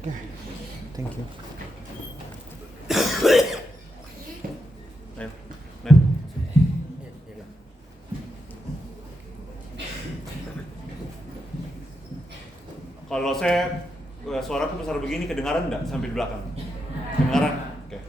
Oke, thank you. Ayo, Nen. Kalau saya suaraku besar begini kedengaran enggak sampai di belakang? Kedengaran? Oke.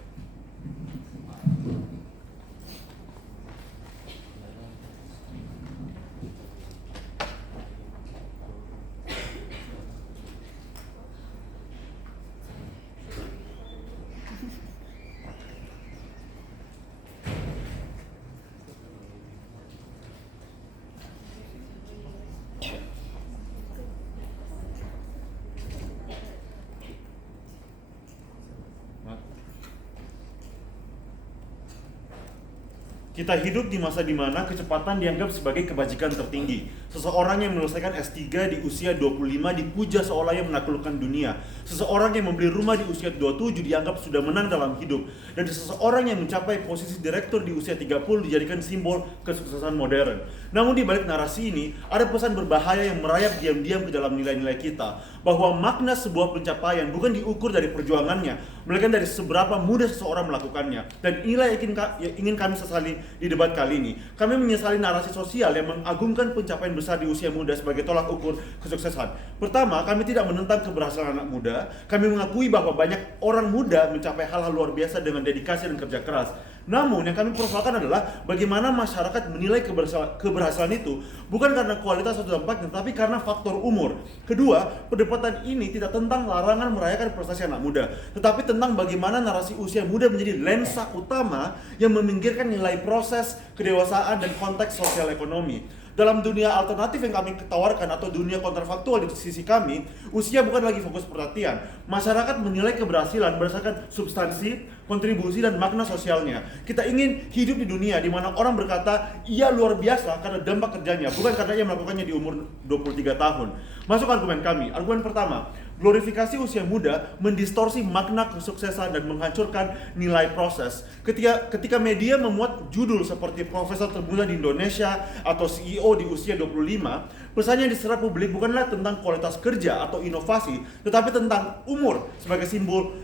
Kita hidup di masa di mana kecepatan dianggap sebagai kebajikan tertinggi. Seseorang yang menyelesaikan S3 di usia 25 dipuja seolah ia menaklukkan dunia. Seseorang yang membeli rumah di usia 27 dianggap sudah menang dalam hidup. Dan seseorang yang mencapai posisi direktur di usia 30 dijadikan simbol kesuksesan modern. Namun di balik narasi ini, ada pesan berbahaya yang merayap diam-diam ke dalam nilai-nilai kita. Bahwa makna sebuah pencapaian bukan diukur dari perjuangannya, melainkan dari seberapa mudah seseorang melakukannya. Dan inilah yang ingin kami sesali di debat kali ini. Kami menyesali narasi sosial yang mengagungkan pencapaian besar di usia muda sebagai tolak ukur kesuksesan. Pertama, kami tidak menentang keberhasilan anak muda. Kami mengakui bahwa banyak orang muda mencapai hal-hal luar biasa dengan dedikasi dan kerja keras. Namun yang kami persoalkan adalah bagaimana masyarakat menilai keberhasilan itu bukan karena kualitas atau dampaknya, tapi karena faktor umur. Kedua, perdebatan ini tidak tentang larangan merayakan prestasi anak muda, tetapi tentang bagaimana narasi usia muda menjadi lensa utama yang meminggirkan nilai proses, kedewasaan, dan konteks sosial ekonomi. Dalam dunia alternatif yang kami tawarkan atau dunia kontrafaktual di sisi kami, usia bukan lagi fokus perhatian. Masyarakat menilai keberhasilan berdasarkan substansi, kontribusi, dan makna sosialnya. Kita ingin hidup di dunia di mana orang berkata ia luar biasa karena dampak kerjanya, bukan karena ia melakukannya di umur 23 tahun. Masuk argumen kami. Argumen pertama, glorifikasi usia muda mendistorsi makna kesuksesan dan menghancurkan nilai proses. Ketika media memuat judul seperti profesor termuda di Indonesia atau CEO di usia 25, pesannya yang diserap publik bukanlah tentang kualitas kerja atau inovasi, tetapi tentang umur sebagai simbol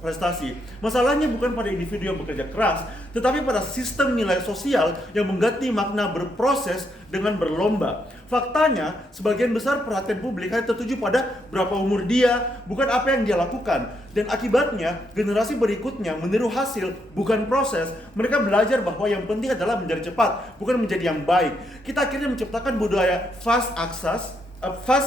prestasi. Masalahnya bukan pada individu yang bekerja keras, tetapi pada sistem nilai sosial yang mengganti makna berproses dengan berlomba. Faktanya, sebagian besar perhatian publik hanya tertuju pada berapa umur dia, bukan apa yang dia lakukan. Dan akibatnya, generasi berikutnya meniru hasil, bukan proses. Mereka belajar bahwa yang penting adalah menjadi cepat, bukan menjadi yang baik. Kita akhirnya menciptakan budaya fast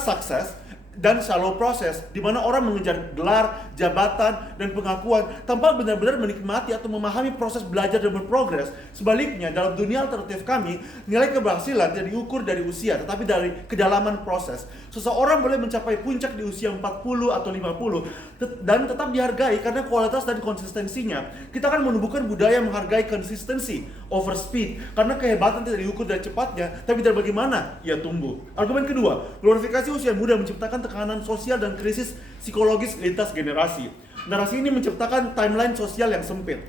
success, dan shallow proses, di mana orang mengejar gelar, jabatan, dan pengakuan tanpa benar-benar menikmati atau memahami proses belajar dan berprogres. Sebaliknya, dalam dunia alternatif kami, nilai keberhasilan tidak diukur dari usia, tetapi dari kedalaman proses. Seseorang boleh mencapai puncak di usia 40 atau 50 dan tetap dihargai karena kualitas dan konsistensinya. Kita akan menumbuhkan budaya menghargai konsistensi over speed, karena kehebatan tidak diukur dari cepatnya, tapi dari bagaimana ia tumbuh. Argumen kedua, glorifikasi usia muda menciptakan tekanan sosial dan krisis psikologis lintas generasi. Narasi ini menciptakan timeline sosial yang sempit.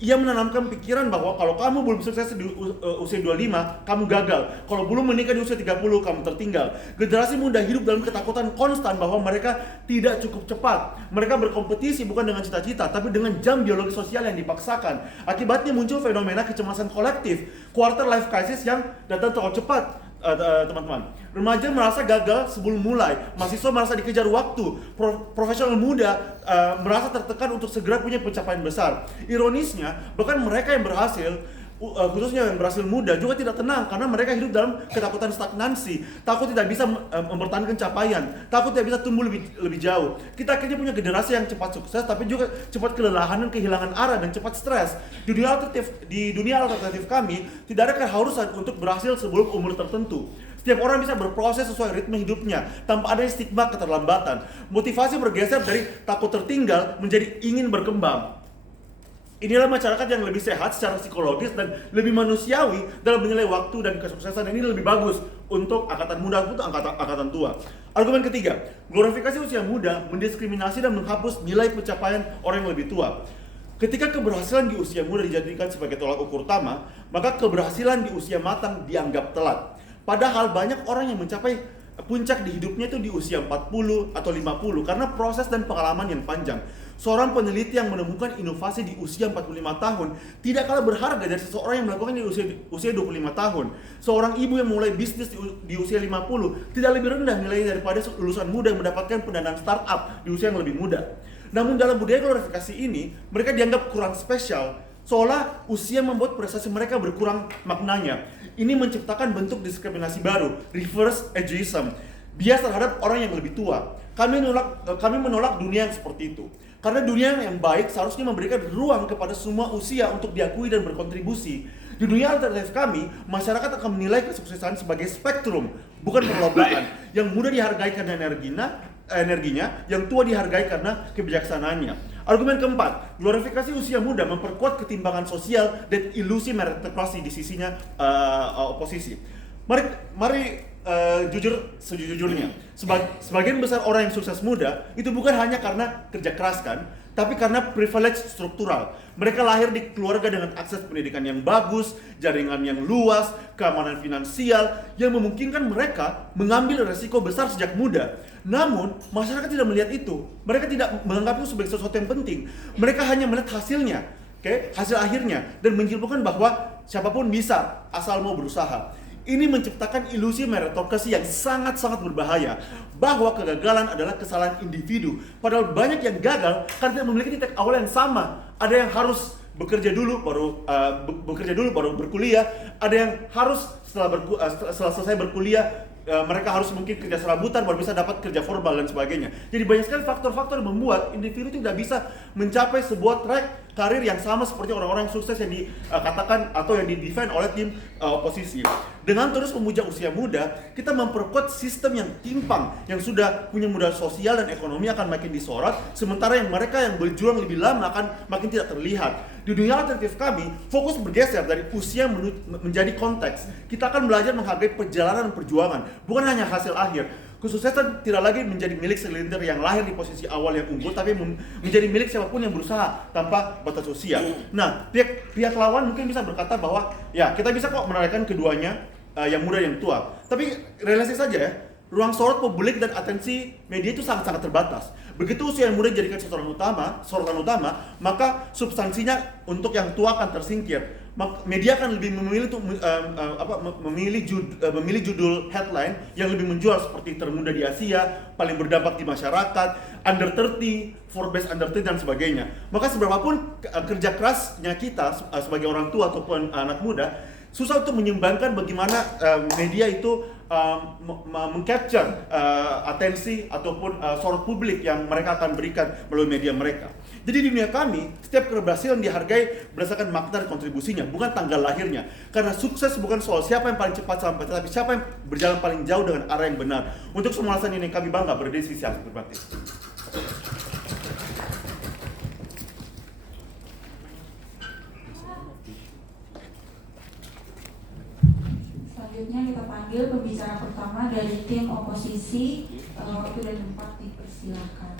Ia menanamkan pikiran bahwa kalau kamu belum sukses di usia 25, kamu gagal. Kalau belum menikah di usia 30, kamu tertinggal. Generasi muda hidup dalam ketakutan konstan bahwa mereka tidak cukup cepat. Mereka berkompetisi bukan dengan cita-cita, tapi dengan jam biologi sosial yang dipaksakan. Akibatnya muncul fenomena kecemasan kolektif, quarter life crisis yang datang terlalu cepat. Teman-teman, remaja merasa gagal sebelum mulai, mahasiswa merasa dikejar waktu, profesional muda merasa tertekan untuk segera punya pencapaian besar. Ironisnya, bahkan mereka yang berhasil, khususnya yang berhasil muda, juga tidak tenang karena mereka hidup dalam ketakutan stagnansi, takut tidak bisa mempertahankan capaian, takut tidak bisa tumbuh lebih jauh. Kita akhirnya punya generasi yang cepat sukses, tapi juga cepat kelelahan dan kehilangan arah dan cepat stres. Di dunia alternatif kami, tidak ada keharusan untuk berhasil sebelum umur tertentu. Setiap orang bisa berproses sesuai ritme hidupnya tanpa adanya stigma keterlambatan. Motivasi bergeser dari takut tertinggal menjadi ingin berkembang. Inilah masyarakat yang lebih sehat secara psikologis dan lebih manusiawi dalam menilai waktu dan kesuksesan. Ini lebih bagus untuk angkatan muda untuk angkatan tua. Argumen ketiga, glorifikasi usia muda mendiskriminasi dan menghapus nilai pencapaian orang yang lebih tua. Ketika keberhasilan di usia muda dijadikan sebagai tolak ukur utama, maka keberhasilan di usia matang dianggap telat. Padahal banyak orang yang mencapai puncak di hidupnya itu di usia 40 atau 50 karena proses dan pengalaman yang panjang. Seorang peneliti yang menemukan inovasi di usia 45 tahun tidak kalah berharga dari seseorang yang melakukannya di usia 25 tahun. Seorang ibu yang mulai bisnis di usia 50 tidak lebih rendah nilainya daripada lulusan muda yang mendapatkan pendanaan startup di usia yang lebih muda. Namun dalam budaya glorifikasi ini, mereka dianggap kurang spesial, seolah usia membuat prestasi mereka berkurang maknanya. Ini menciptakan bentuk diskriminasi baru, reverse ageism, bias terhadap orang yang lebih tua. Kami menolak dunia yang seperti itu. Karena dunia yang baik seharusnya memberikan ruang kepada semua usia untuk diakui dan berkontribusi. Di dunia alternatif kami, masyarakat akan menilai kesuksesan sebagai spektrum, bukan perlombaan. Yang muda dihargai karena energinya, yang tua dihargai karena kebijaksanaannya. Argumen keempat, glorifikasi usia muda memperkuat ketimbangan sosial dan ilusi meritokrasi di sisinya oposisi. Mari jujur sejujurnya, sebagian besar orang yang sukses muda itu bukan hanya karena kerja keras kan, tapi karena privilege struktural. Mereka lahir di keluarga dengan akses pendidikan yang bagus, jaringan yang luas, keamanan finansial yang memungkinkan mereka mengambil resiko besar sejak muda. Namun, masyarakat tidak melihat itu. Mereka tidak menganggap itu sebagai sesuatu yang penting. Mereka hanya melihat hasilnya, hasil akhirnya, dan menyimpulkan bahwa siapapun bisa asal mau berusaha. Ini menciptakan ilusi meritokrasi yang sangat-sangat berbahaya, bahwa kegagalan adalah kesalahan individu. Padahal banyak yang gagal karena tidak memiliki titik awal yang sama. Ada yang harus bekerja dulu baru berkuliah, ada yang harus setelah selesai berkuliah mereka harus mungkin kerja serabutan baru bisa dapat kerja formal dan sebagainya. Jadi banyak sekali faktor-faktor yang membuat individu tidak bisa mencapai sebuah track karir yang sama seperti orang-orang yang sukses yang dikatakan atau yang di-define oleh tim oposisi. Dengan terus memuja usia muda, kita memperkuat sistem yang timpang, yang sudah punya modal sosial dan ekonomi akan makin disorot, sementara yang mereka yang berjuang lebih lama akan makin tidak terlihat. Di dunia alternatif kami, fokus bergeser dari usia menjadi konteks. Kita akan belajar menghargai perjalanan dan perjuangan, bukan hanya hasil akhir. Kesuksesan tidak lagi menjadi milik segelintir yang lahir di posisi awal yang unggul, tapi menjadi milik siapapun yang berusaha tanpa batas usia. Nah, pihak lawan mungkin bisa berkata bahwa ya kita bisa kok menaikkan keduanya, yang muda yang tua. Tapi realistis saja ya, ruang sorot publik dan atensi media itu sangat-sangat terbatas. Begitu usia yang muda dijadikan sorotan utama, maka substansinya untuk yang tua akan tersingkir. Media akan lebih memilih memilih judul headline yang lebih menjual seperti termuda di Asia, paling berdampak di masyarakat, under 30, Forbes under 30 dan sebagainya. Maka seberapapun kerja kerasnya kita sebagai orang tua ataupun anak muda, susah untuk menyumbangkan bagaimana media itu mengcapture atensi ataupun sorot publik yang mereka akan berikan melalui media mereka. Jadi di dunia kami, setiap keberhasilan dihargai berdasarkan makna dan kontribusinya, bukan tanggal lahirnya. Karena sukses bukan soal siapa yang paling cepat sampai, tetapi siapa yang berjalan paling jauh dengan arah yang benar. Untuk semua alasan ini kami bangga berada di sisi afirmatif. Selanjutnya kita panggil pembicara pertama dari tim oposisi. Waktu dan tempat dipersilakan.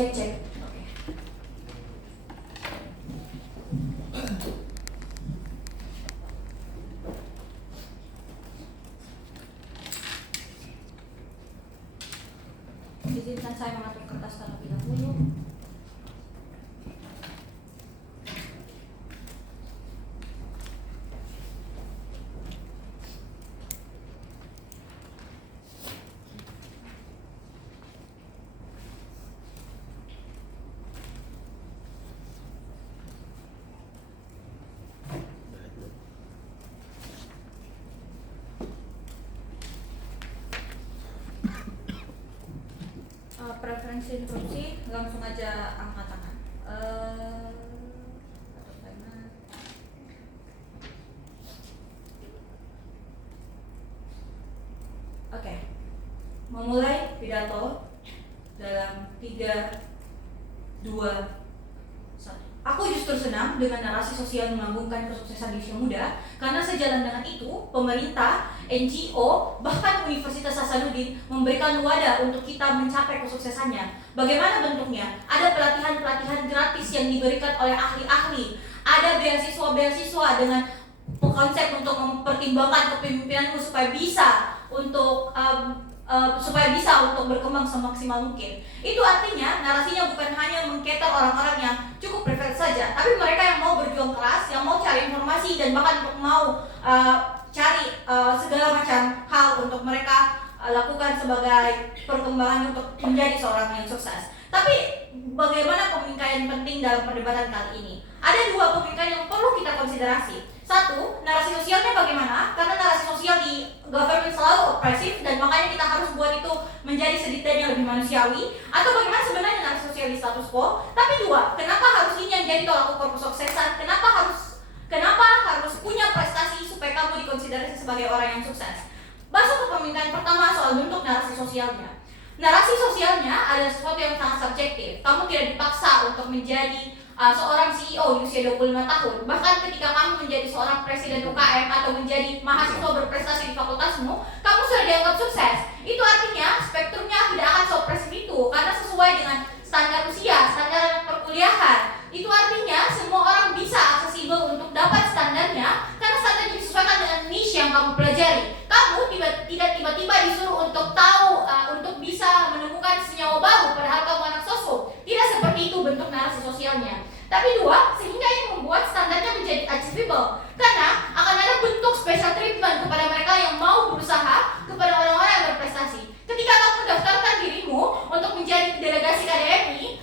Cek. Oke. Izinkan saya mengatur kertas terlebih dahulu. Preferensi instruksi, langsung aja angkat tangan. Oke. Memulai pidato dalam 3, 2, 1. justru senang dengan narasi sosial melambungkan kesuksesan di usia muda, karena sejalan dengan itu, pemerintah, NGO, bahkan Universitas Hasanuddin memberikan wadah untuk kita mencapai kesuksesannya. Bagaimana bentuknya? Ada pelatihan-pelatihan gratis yang diberikan oleh ahli-ahli, ada beasiswa-beasiswa dengan konsep untuk mempertimbangkan kepemimpinanmu supaya bisa untuk berkembang semaksimal mungkin. Itu artinya narasinya bukan hanya mengcater orang-orang yang cukup privilege saja, tapi mereka yang mau berjuang keras, yang mau cari informasi dan bahkan untuk mau cari segala macam hal untuk mereka lakukan sebagai perkembangan untuk menjadi seorang yang sukses. Tapi bagaimana pemingkaian penting dalam perdebatan kali ini? Ada dua pemingkaian yang perlu kita konsiderasi. Satu, narasi sosialnya bagaimana? Karena narasi sosial di government selalu opresif dan makanya kita harus buat itu menjadi sedetailnya lebih manusiawi. Atau bagaimana sebenarnya narasi sosial di status quo? Tapi dua, kenapa harus ini yang jadi tolak ukur kesuksesan? Kenapa harus punya prestasi supaya kamu dikonsiderasi sebagai orang yang sukses? Masuk ke pemingkaian pertama soal bentuk narasi sosialnya. Narasi sosialnya adalah sesuatu yang sangat subjektif. Kamu tidak dipaksa untuk menjadi seorang CEO di usia 25 tahun. Bahkan ketika kamu menjadi seorang presiden UKM atau menjadi mahasiswa berprestasi di fakultasmu, kamu sudah dianggap sukses. Itu artinya spektrumnya tidak akan seopresif itu, karena sesuai dengan standar usia, standar perkuliahan. Itu artinya semua orang bisa aksesibel untuk dapat standarnya, karena standarnya disesuaikan dengan niche yang kamu pelajari. Kamu tidak tiba-tiba disuruh untuk tahu, untuk bisa menemukan senyawa baru padahal kamu anak sosok. Tidak seperti itu bentuk narasi sosialnya. Tapi dua, sehingga ini membuat standarnya menjadi achievable, karena akan ada bentuk special treatment kepada mereka yang mau berusaha, kepada orang-orang yang berprestasi. Ketika kamu mendaftarkan dirimu untuk menjadi delegasi KDMI,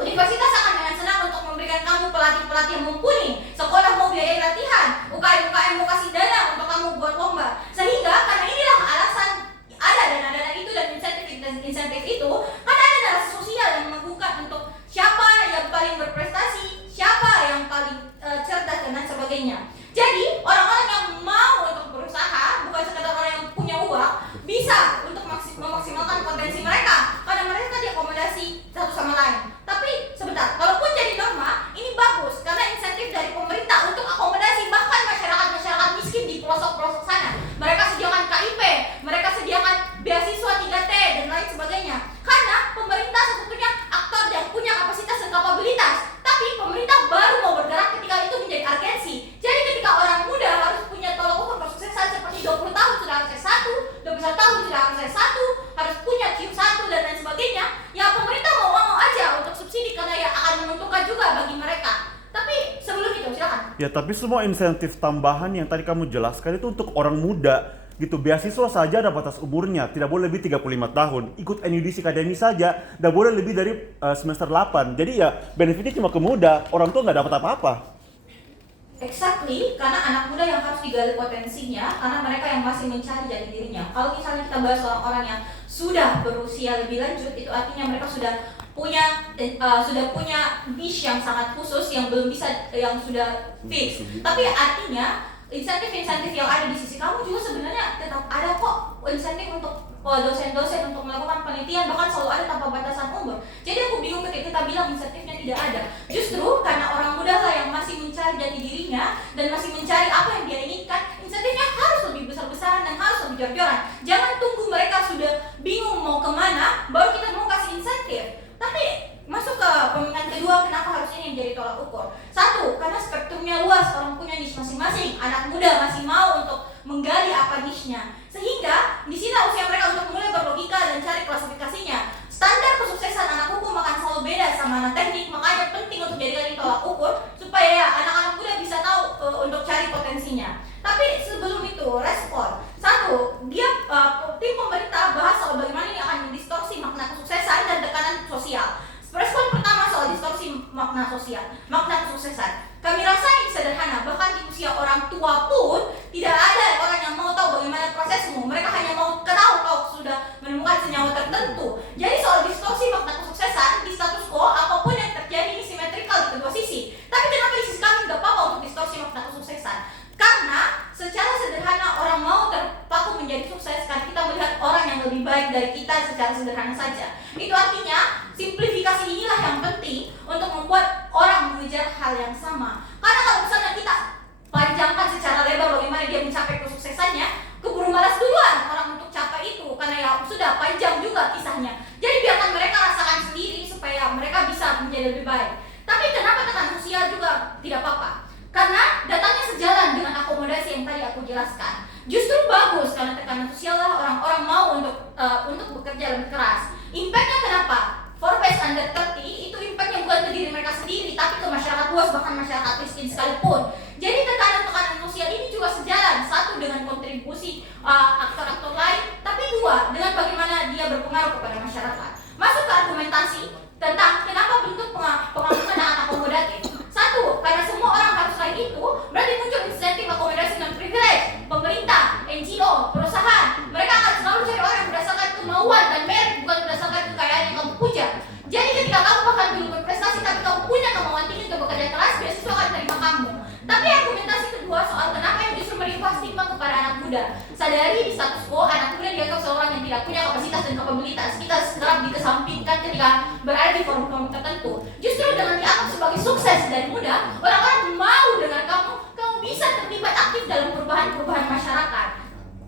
universitas akan dengan senang untuk memberikan kamu pelatih-pelatih yang mumpuni. Sekolah mau biayai latihan, UKM mau kasih dana untuk kamu buat lomba. Sehingga karena inilah alasan ada dana-dana itu dan insentif itu, karena ada narasi sosial yang menggugah untuk siapa yang paling berprestasi, siapa yang paling cerdas dan lain sebagainya. Jadi orang-orang yang mau untuk berusaha, bukan sekadar orang yang punya uang, bisa untuk memaksimalkan potensi mereka, karena mereka diakomodasi satu sama lain. Tapi sebentar, kalaupun jadi norma, ini bagus karena insentif dari pemerintah untuk akomodasi bahkan masyarakat miskin di pelosok-pelosok sana. Mereka sediakan KIP, mereka sediakan beasiswa 3T dan lain sebagainya. Karena pemerintah sebetulnya aktor yang punya kapasitas dan kapabilitas. Tapi pemerintah baru mau bergerak ketika itu menjadi urgensi. Jadi ketika orang muda harus punya tolak ukur kesuksesan seperti 20 tahun sudah harus S1, 21 tahun sudah harus S1, harus punya Q1 dan lain sebagainya, ya pemerintah mau aja untuk subsidi karena ya akan menguntungkan juga bagi mereka. Tapi sebelum itu silakan. Ya, tapi semua insentif tambahan yang tadi kamu jelaskan itu untuk orang muda gitu. Beasiswa saja ada batas umurnya, tidak boleh lebih 35 tahun. Ikut NUDC Academy saja tidak boleh lebih dari semester 8. Jadi ya benefitnya cuma ke muda, orang tua nggak dapat apa-apa. Exactly, karena anak muda yang harus digali potensinya, karena mereka yang masih mencari jati dirinya. Kalau misalnya kita bahas orang-orang yang sudah berusia lebih lanjut, itu artinya mereka sudah punya niche yang sangat khusus yang belum bisa, yang sudah fix. Tapi artinya insentif-insentif yang ada di sisi kamu juga sebenarnya tetap ada kok, insentif untuk dosen-dosen untuk melakukan penelitian, bahkan selalu ada tanpa batasan umur. Jadi aku bingung ketika kita bilang insentifnya tidak ada. Justru karena orang muda lah yang masih mencari jati dirinya dan masih mencari apa yang dia inginkan, insentifnya harus lebih besar-besaran dan harus lebih jor-joran. Jangan tunggu mereka sudah bingung mau kemana baru kita mau kasih insentif. Tapi masuk ke pemilihan kedua, kenapa harus ini menjadi tolak ukur? Satu, karena spektrumnya luas, orang punya niche masing-masing. Anak muda masih mau untuk menggali apa niche-nya, sehingga di sini usia mereka untuk mulai berlogika dan cari klasifikasinya. Standar kesuksesan anak hukum akan selalu beda sama anak teknik, makanya penting untuk jadikan ini tolak ukur supaya ya anak-anak muda bisa tahu untuk cari potensinya. Tapi sebelum itu, respon. Satu, tim pemerintah bahas soal bagaimana ini akan mendistorsi makna kesuksesan dan tekanan sosial. Respon pertama soal distorsi makna kesuksesan. Kami rasa ini sederhana, bahkan di usia orang tua pun tidak ada orang yang mau tahu bagaimana prosesmu. Mereka hanya mau tahu kau sudah menemukan senyawa tertentu. Jadi soal distorsi makna kesuksesan di status quo, apapun yang terjadi ini simetrikal di kedua sisi. Tapi kenapa di sisi kami nggak apa-apa untuk distorsi makna kesuksesan? Karena secara sederhana orang mau terpaku menjadi sukses karena kita melihat orang yang lebih lebih baik dari kita secara sederhana saja. Itu artinya simplifikasi inilah yang penting untuk membuat orang mengejar hal yang sama. Karena kalau misalnya kita panjangkan secara lebar bagaimana dia mencapai kesuksesannya, keburu malas duluan orang untuk capai itu, karena ya sudah panjang juga kisahnya. Jadi biarkan mereka rasakan sendiri supaya mereka bisa menjadi lebih baik. Tapi kenapa tekanan sosial juga tidak apa-apa? Karena datangnya sejalan dengan akomodasi yang tadi aku jelaskan. Justru bagus karena tekanan sosial lah orang-orang mau untuk bekerja lebih keras. Impactnya kenapa? Forbes Under 30 itu impactnya bukan ke diri mereka sendiri, tapi ke masyarakat luas, bahkan masyarakat miskin sekalipun. Jadi tekanan-tekanan sosial ini juga sejalan, satu dengan kontribusi aktor-aktor lain, tapi dua dengan bagaimana dia berpengaruh kepada masyarakat. Masuk ke argumentasi tentang kenapa bentuk pengakuan akomodatif. Satu, karena semua orang harus lain itu, berarti muncul insentif akomodasi non privilege. Pemerintah, NGO, perusahaan, mereka akan selalu cari orang yang berdasarkan kemauan dan merit, bukan berdasarkan kekayaan yang kamu punya. Jadi ketika kamu bahkan belum berprestasi tapi kamu punya kemauan tinggi untuk bekerja keras, beasiswa akan menerima kamu. Tapi argumentasi kedua soal kenapa yang justru menimpa stigma kepada anak muda. Sadari di status quo, anak muda dianggap seorang yang tidak punya kapasitas dan kapabilitas. Kita sekarang dikesampingkan ketika berada di forum-forum tertentu. Justru dengan dianggap sebagai sukses dari muda, orang-orang mau dengan kamu bisa terlibat aktif dalam perubahan-perubahan masyarakat.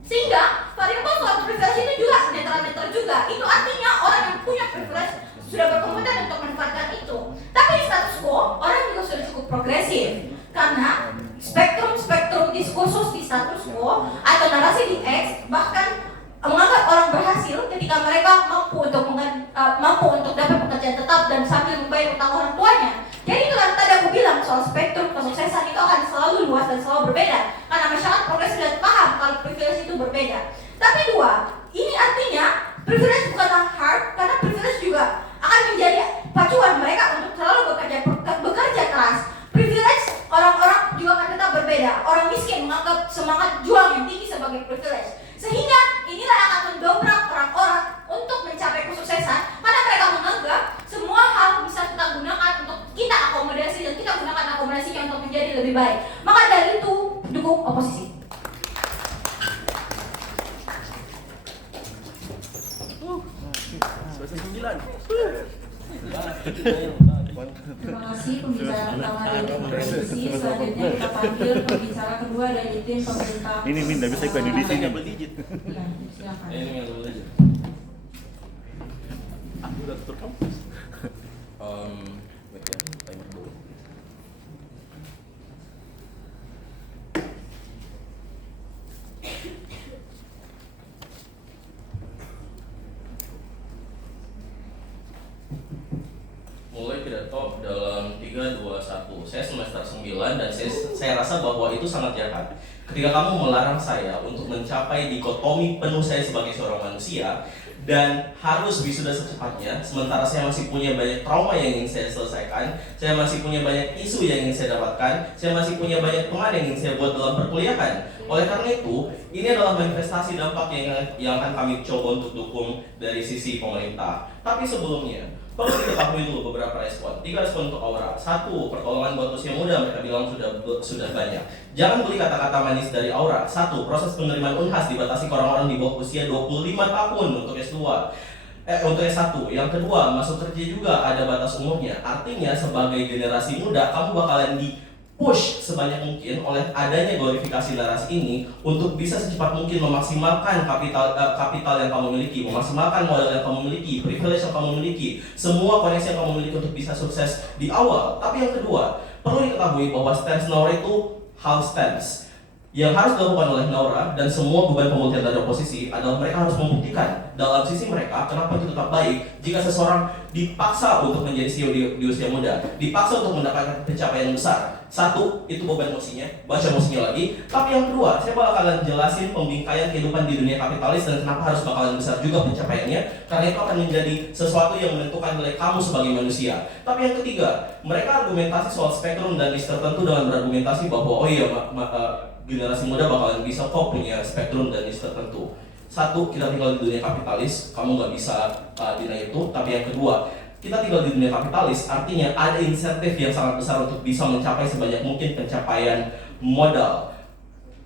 Sehingga variabel soal privilege itu juga netral-netral juga. Itu artinya orang yang punya privilege sudah berkompeten untuk memanfaatkan itu. Tapi di status quo, orang juga sudah cukup progresif. Karena spektrum diskursus di status quo atau narasi di X bahkan menganggap orang berhasil ketika mereka mampu untuk dapat pekerjaan tetap dan sambil membayar utang orang tuanya. Jadi itu kan tadi aku bilang soal spektrum kesuksesan itu akan selalu luas dan selalu berbeda karena masyarakat progresif sudah paham kalau privilege itu berbeda. Tapi dua, ini artinya privilege bukanlah hard karena privilege juga akan menjadi pacuan mereka untuk selalu bekerja keras. Privilege orang-orang juga akan tetap berbeda. Orang miskin menganggap semangat juang yang tinggi sebagai privilege. Sehingga inilah yang akan mendobrak orang-orang untuk mencapai kesuksesan karena mereka menganggap semua hal bisa kita gunakan untuk kita akomodasi dan kita gunakan akomodasinya untuk menjadi lebih baik. Maka dari itu dukung oposisi. Terima kasih pembicara pertama dari oposisi. Selanjutnya kita panggil pembicara kedua dari tim pemerintah. Ini Min, tapi saya di sini. Ya, silakan. Aku udah tutur kampus. Baik ya, timer dulu. Mulai pidato dalam 3, 2, 1. Saya semester 9 dan saya rasa bahwa itu sangat jahat. Ketika kamu melarang saya untuk mencapai dikotomi penuh saya sebagai seorang manusia dan harus wisuda secepatnya, sementara saya masih punya banyak trauma yang ingin saya selesaikan, saya masih punya banyak isu yang ingin saya dapatkan, saya masih punya banyak teman yang ingin saya buat dalam perkuliahan. Oleh karena itu, ini adalah manifestasi dampak yang akan kami coba untuk dukung dari sisi pemerintah. Tapi sebelumnya, perlu diketahui dulu beberapa respon. 3 respon untuk Aura. 1, pertolongan buat usia muda, mereka bilang sudah banyak. Jangan beli kata-kata manis dari Aura. 1, proses penerimaan Unhas dibatasi ke orang-orang di bawah usia 25 tahun untuk S2. Untuk S1. Yang kedua, masuk kerja juga ada batas umurnya. Artinya sebagai generasi muda, kamu bakalan push sebanyak mungkin oleh adanya glorifikasi narasi ini untuk bisa secepat mungkin memaksimalkan kapital yang kamu miliki, memaksimalkan modal yang kamu miliki, privilege yang kamu miliki, semua koneksi yang kamu miliki untuk bisa sukses di awal. Tapi yang kedua, perlu diketahui bahwa stance Naura itu half stance. Yang harus dilakukan oleh Naura dan semua beban pembuktian dari oposisi adalah mereka harus membuktikan dalam sisi mereka kenapa itu tetap baik jika seseorang dipaksa untuk menjadi CEO di usia muda, dipaksa untuk mendapatkan pencapaian besar. 1, itu beban emosinya, baca emosinya lagi. Tapi yang kedua, saya bakalan jelasin pembingkaian kehidupan di dunia kapitalis dan kenapa harus bakalan besar juga pencapaiannya, karena itu akan menjadi sesuatu yang menentukan nilai kamu sebagai manusia. Tapi yang ketiga, mereka argumentasi soal spektrum dan list tertentu dengan berargumentasi bahwa oh iya generasi muda bakalan bisa kok punya spektrum dan list tertentu. 1, kita tinggal di dunia kapitalis, kamu nggak bisa deny itu. Tapi yang kedua, kita tinggal di dunia kapitalis, artinya ada insentif yang sangat besar untuk bisa mencapai sebanyak mungkin pencapaian modal.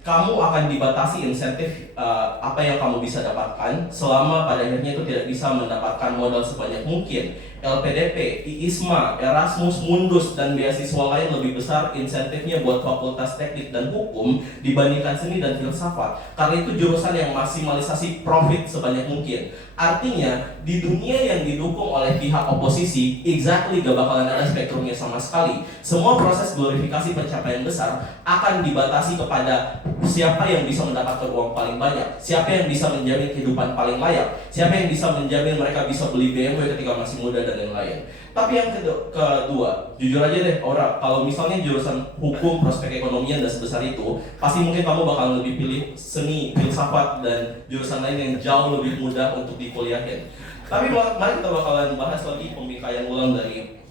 kamu akan dibatasi insentif apa yang kamu bisa dapatkan selama pada akhirnya itu tidak bisa mendapatkan modal sebanyak mungkin. LPDP, IISMA, Erasmus Mundus, dan beasiswa lain lebih besar insentifnya buat fakultas teknik dan hukum dibandingkan seni dan filsafat. Karena itu jurusan yang maksimalisasi profit sebanyak mungkin. Artinya, di dunia yang didukung oleh pihak oposisi, exactly gak bakalan ada spektrumnya sama sekali. Semua proses glorifikasi pencapaian besar akan dibatasi kepada siapa yang bisa mendapatkan uang paling banyak, siapa yang bisa menjamin kehidupan paling layak, siapa yang bisa menjamin mereka bisa beli BMW ketika masih muda dan lain-lain. Tapi yang kedua, jujur aja deh, kalau misalnya jurusan hukum, prospek ekonomian dan sebesar itu, pasti mungkin kamu bakal lebih pilih seni, filsafat, dan jurusan lain yang jauh lebih mudah untuk dikuliahin. Tapi mari kita bakalan bahas lagi pembingkaian ulang dari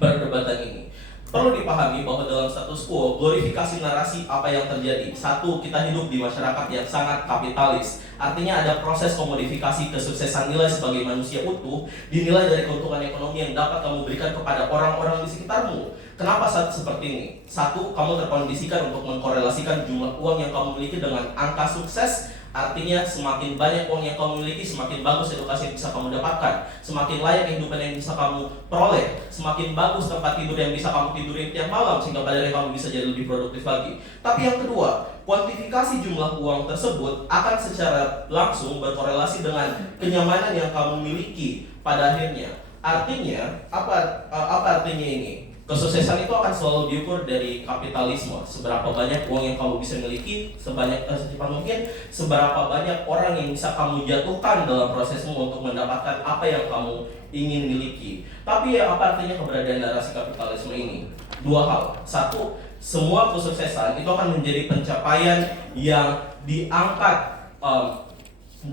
perdebatan ini. Perlu dipahami bahwa dalam status quo, glorifikasi narasi apa yang terjadi. Satu, kita hidup di masyarakat yang sangat kapitalis. Artinya ada proses komodifikasi kesuksesan nilai sebagai manusia utuh dinilai dari keuntungan ekonomi yang dapat kamu berikan kepada orang-orang di sekitarmu. Kenapa saat seperti ini? Satu, kamu terkondisikan untuk mengkorelasikan jumlah uang yang kamu miliki dengan angka sukses. Artinya semakin banyak uang yang kamu miliki, semakin bagus edukasi yang bisa kamu dapatkan, semakin layak kehidupan yang bisa kamu peroleh, semakin bagus tempat tidur yang bisa kamu tidurin tiap malam sehingga pada akhirnya kamu bisa jadi lebih produktif lagi. Tapi yang kedua, kuantifikasi jumlah uang tersebut akan secara langsung berkorelasi dengan kenyamanan yang kamu miliki pada akhirnya. Artinya, apa artinya ini? Kesuksesan itu akan selalu diukur dari kapitalisme. Seberapa banyak uang yang kamu bisa miliki, secepat mungkin, seberapa banyak orang yang bisa kamu jatuhkan dalam prosesmu untuk mendapatkan apa yang kamu ingin miliki. Tapi apa artinya keberadaan narasi kapitalisme ini? Dua hal. Satu, semua kesuksesan itu akan menjadi pencapaian yang diangkat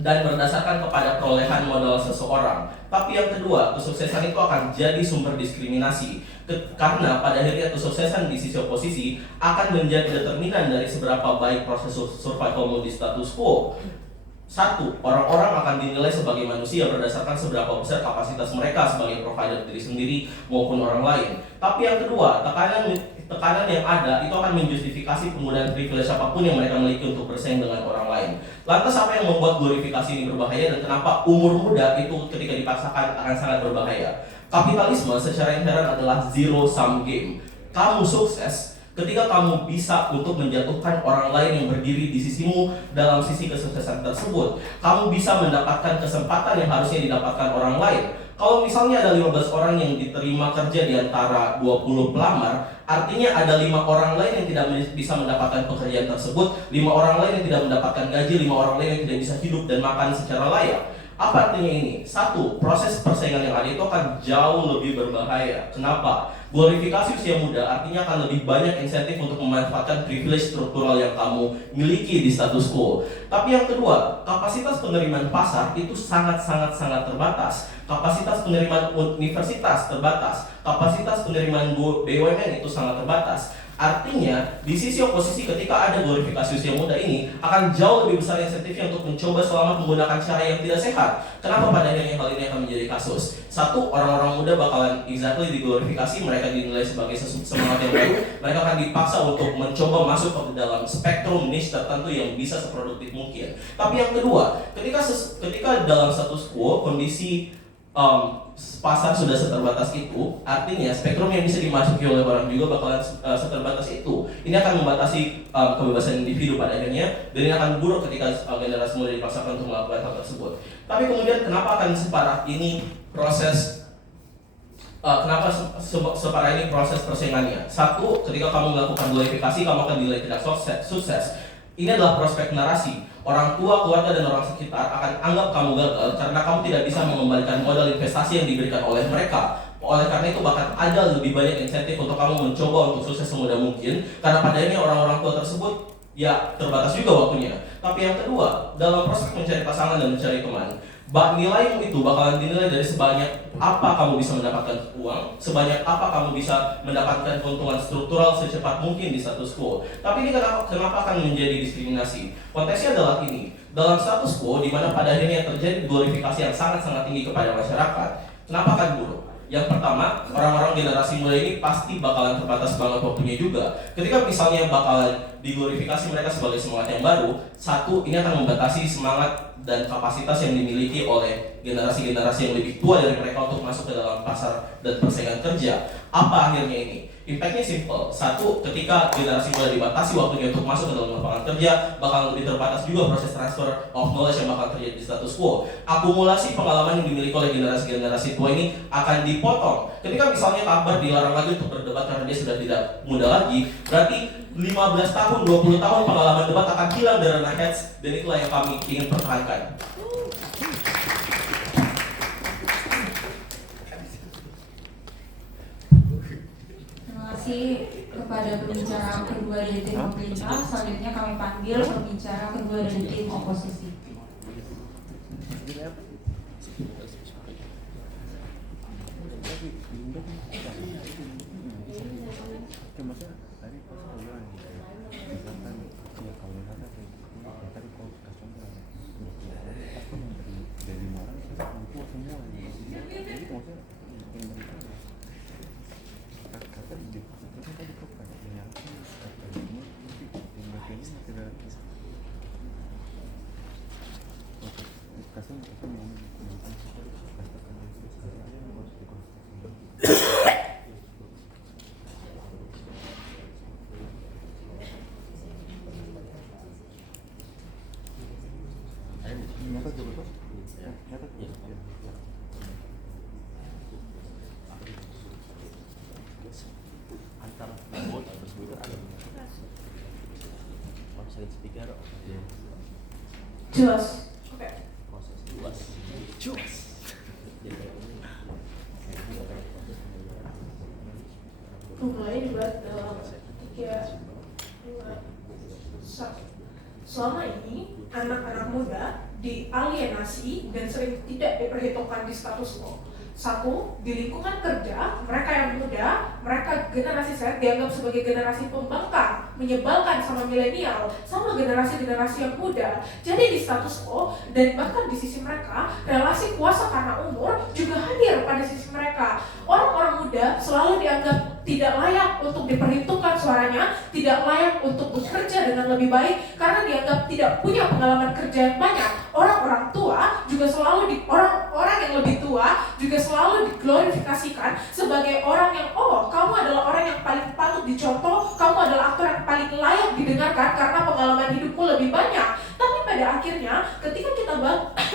dan berdasarkan kepada perolehan modal seseorang. Tapi yang kedua, kesuksesan itu akan jadi sumber diskriminasi. Karena pada akhirnya kesuksesan di sisi oposisi akan menjadi determinan dari seberapa baik proses survivalmu di status quo. Satu, orang-orang akan dinilai sebagai manusia berdasarkan seberapa besar kapasitas mereka sebagai provider diri sendiri maupun orang lain. Tapi yang kedua, tekanan yang ada itu akan menjustifikasi penggunaan privilege apapun yang mereka miliki untuk bersaing dengan orang lain. Lantas apa yang membuat glorifikasi ini berbahaya dan kenapa umur muda itu ketika dipaksakan akan sangat berbahaya? Kapitalisme secara inherent adalah zero sum game. Kamu sukses ketika kamu bisa untuk menjatuhkan orang lain yang berdiri di sisimu dalam sisi kesuksesan tersebut. Kamu bisa mendapatkan kesempatan yang harusnya didapatkan orang lain. Kalau misalnya ada 15 orang yang diterima kerja di antara 20 pelamar, artinya ada 5 orang lain yang tidak bisa mendapatkan pekerjaan tersebut, 5 orang lain yang tidak mendapatkan gaji, 5 orang lain yang tidak bisa hidup dan makan secara layak. Apa artinya ini? Satu, proses persaingan yang ada itu akan jauh lebih berbahaya. Kenapa? Glorifikasi usia muda artinya akan lebih banyak insentif untuk memanfaatkan privilege struktural yang kamu miliki di status quo. Tapi yang kedua, kapasitas penerimaan pasar itu sangat terbatas. Kapasitas penerimaan universitas terbatas. Kapasitas penerimaan BUMN itu sangat terbatas. Artinya, di sisi oposisi ketika ada glorifikasi usia muda ini akan jauh lebih besar insentifnya untuk mencoba selama menggunakan cara yang tidak sehat. Kenapa pada akhirnya hal ini akan menjadi kasus? Satu, orang-orang muda bakalan exactly diglorifikasi, mereka dinilai sebagai semangat yang baru, mereka akan dipaksa untuk mencoba masuk ke dalam spektrum niche tertentu yang bisa seproduktif mungkin. Tapi yang kedua, ketika dalam status quo kondisi pasar sudah seterbatas itu, artinya spektrum yang bisa dimasuki oleh orang juga bakalan seterbatas itu. Ini akan membatasi kebebasan individu pada akhirnya, dan ini akan buruk ketika generasi muda dipaksakan untuk melakukan hal tersebut. Tapi kemudian kenapa akan separah ini proses persaingannya? Satu, ketika kamu melakukan glorifikasi, kamu akan dinilai tidak sukses. Ini adalah prospek narasi. Orang tua, keluarga, dan orang sekitar akan anggap kamu gagal karena kamu tidak bisa mengembalikan modal investasi yang diberikan oleh mereka. Oleh karena itu bahkan ada lebih banyak insentif untuk kamu mencoba untuk sukses semudah mungkin, karena pada akhirnya orang-orang tua tersebut ya terbatas juga waktunya. Tapi yang kedua, dalam proses mencari pasangan dan mencari teman, nilaimu itu bakalan dinilai dari sebanyak apa kamu bisa mendapatkan uang, sebanyak apa kamu bisa mendapatkan keuntungan struktural secepat mungkin di status quo. Tapi ini kenapa akan menjadi diskriminasi? Konteksnya adalah ini, dalam status quo di mana pada akhirnya terjadi glorifikasi yang sangat-sangat tinggi kepada masyarakat, kenapa akan buruk? Yang pertama, orang-orang generasi muda ini pasti bakalan terbatas banget waktunya juga. Ketika misalnya bakalan diglorifikasi mereka sebagai semangat yang baru, satu, ini akan membatasi semangat dan kapasitas yang dimiliki oleh generasi-generasi yang lebih tua dari mereka untuk masuk ke dalam pasar dan persaingan kerja. Apa akhirnya ini? Impactnya simple. Satu, ketika generasi muda dibatasi waktunya untuk masuk ke dalam lapangan kerja, bakal lebih terbatas juga proses transfer of knowledge yang bakal terjadi di status quo. Akumulasi pengalaman yang dimiliki oleh generasi-generasi tua ini akan dipotong. Ketika misalnya Akbar dilarang lagi untuk berdebat karena dia sudah tidak muda lagi, berarti 15 tahun, 20 tahun pengalaman debat akan hilang dari ranah heads, dan itulah yang kami ingin pertahankan. Terima kasih kepada pembicara kedua dari tim pemerintah. Selanjutnya kami panggil pembicara kedua dari tim oposisi. Jelas. Oke. Mulai dibuat dalam 3, 2, 1. Selama ini anak-anak muda dialienasi dan sering tidak diperhitungkan di status quo. Satu, di lingkungan kerja, mereka yang muda, mereka generasi Z dianggap sebagai generasi pembangkang, menyebalkan sama milenial, sama generasi-generasi yang muda. Jadi di status quo dan bahkan di sisi mereka, relasi kuasa karena umur juga hadir pada sisi mereka. Orang-orang muda selalu dianggap tidak layak untuk diperhitungkan suaranya, tidak layak untuk bekerja dengan lebih baik karena dianggap tidak punya pengalaman kerja yang banyak. Orang-orang tua juga selalu orang-orang yang lebih tua juga selalu diglorifikasikan sebagai orang yang kamu adalah orang yang paling patut dicontoh, kamu adalah aktor yang paling layak didengarkan karena pengalaman hidupmu lebih banyak. Tapi pada akhirnya ketika kita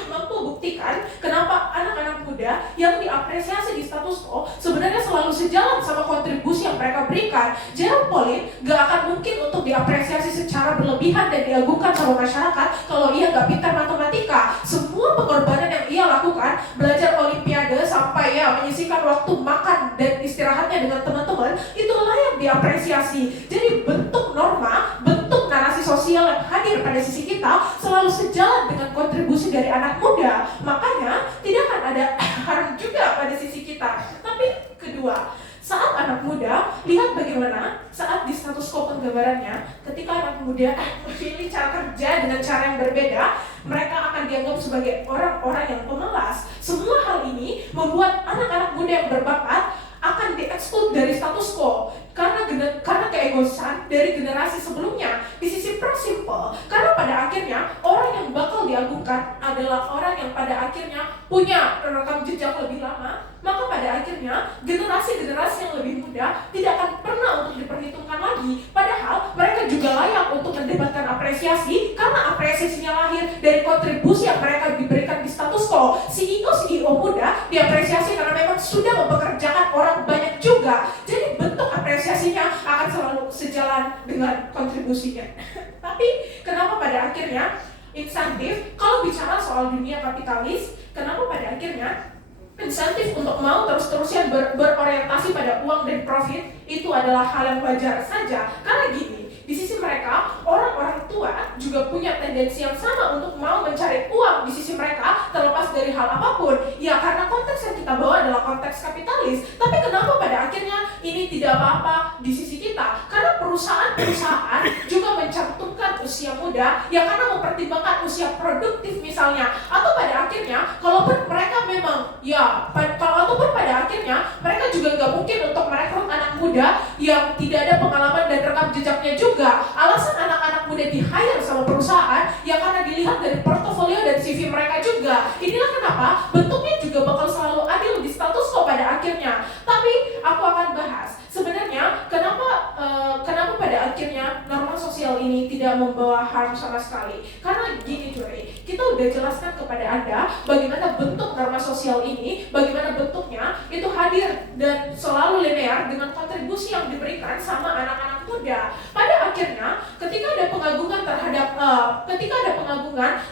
mampu buktikan kenapa anak-anak muda yang diapresiasi di status quo sebenarnya selalu sejalan sama kontribusi yang mereka berikan. Jerome Pauline gak akan mungkin untuk diapresiasi secara berlebihan dan diagungkan sama masyarakat kalau ia gak pintar matematika. Semua pengorbanan yang ia lakukan, belajar olimpiade sampai menyisihkan waktu makan dan istirahatnya dengan teman-teman, itu layak diapresiasi. Jadi bentuk norma, bentuk narasi sosial yang hadir pada sisi kita selalu sejalan dengan kontribusi dari anak muda. Makanya tidak akan ada harm juga pada sisi kita. Tapi kedua, saat anak muda, lihat bagaimana saat di status quo penggambarannya, ketika anak muda memilih cara kerja dengan cara yang berbeda, mereka akan dianggap sebagai orang-orang yang pemalas. Semua hal ini membuat anak-anak muda yang berbakat akan dieksklud dari status quo karena keegoisan dari generasi sebelumnya. Di sisi simple, karena pada akhirnya orang yang bakal diagungkan adalah orang yang pada akhirnya punya rekam jejak lebih lama, maka pada akhirnya generasi-generasi yang lebih muda tidak akan pernah untuk diperhitungkan lagi. Padahal mereka juga layak untuk mendapatkan apresiasi karena apresiasinya lahir dari kontribusi yang mereka diberikan di status quo. CEO muda diapresiasi karena memang sudah mempekerjakan orang banyak juga. Jadi bentuk apresiasinya akan selalu sejalan dengan kontribusinya. Tapi kenapa pada akhirnya insentif, kalau bicara soal dunia kapitalis, kenapa pada akhirnya insentif untuk mau terus-terusan berorientasi pada uang dan profit itu adalah hal yang wajar saja. Karena gini, di sisi mereka, orang-orang tua juga punya tendensi yang sama untuk mau mencari uang di sisi mereka terlepas dari hal apapun. Ya karena konteks yang kita bawa adalah konteks kapitalis. Tapi kenapa pada akhirnya ini tidak apa-apa di sisi kita? Karena perusahaan-perusahaan juga mencantumkan usia muda muda yang karena mempertimbangkan usia produktif misalnya, atau pada akhirnya kalaupun mereka memang ataupun pada akhirnya mereka juga nggak mungkin untuk merekrut anak muda yang tidak ada pengalaman dan rekam jejaknya juga. Alasan anak-anak muda di-hire sama perusahaan ya karena dilihat dari portofolio dan CV mereka juga. Inilah kenapa bentuknya juga bakal selalu adil di status quo pada akhirnya. Tapi aku akan bahas sebenarnya kenapa pada akhirnya norma sosial ini tidak membawa harm sama sekali. Karena gini cuy, kita udah jelaskan kepada Anda bagaimana bentuk norma sosial ini, bagaimana bentuknya itu hadir dan selalu linear dengan kontribusi yang diberikan sama anak-anak muda. Pada akhirnya ketika ada pengagungan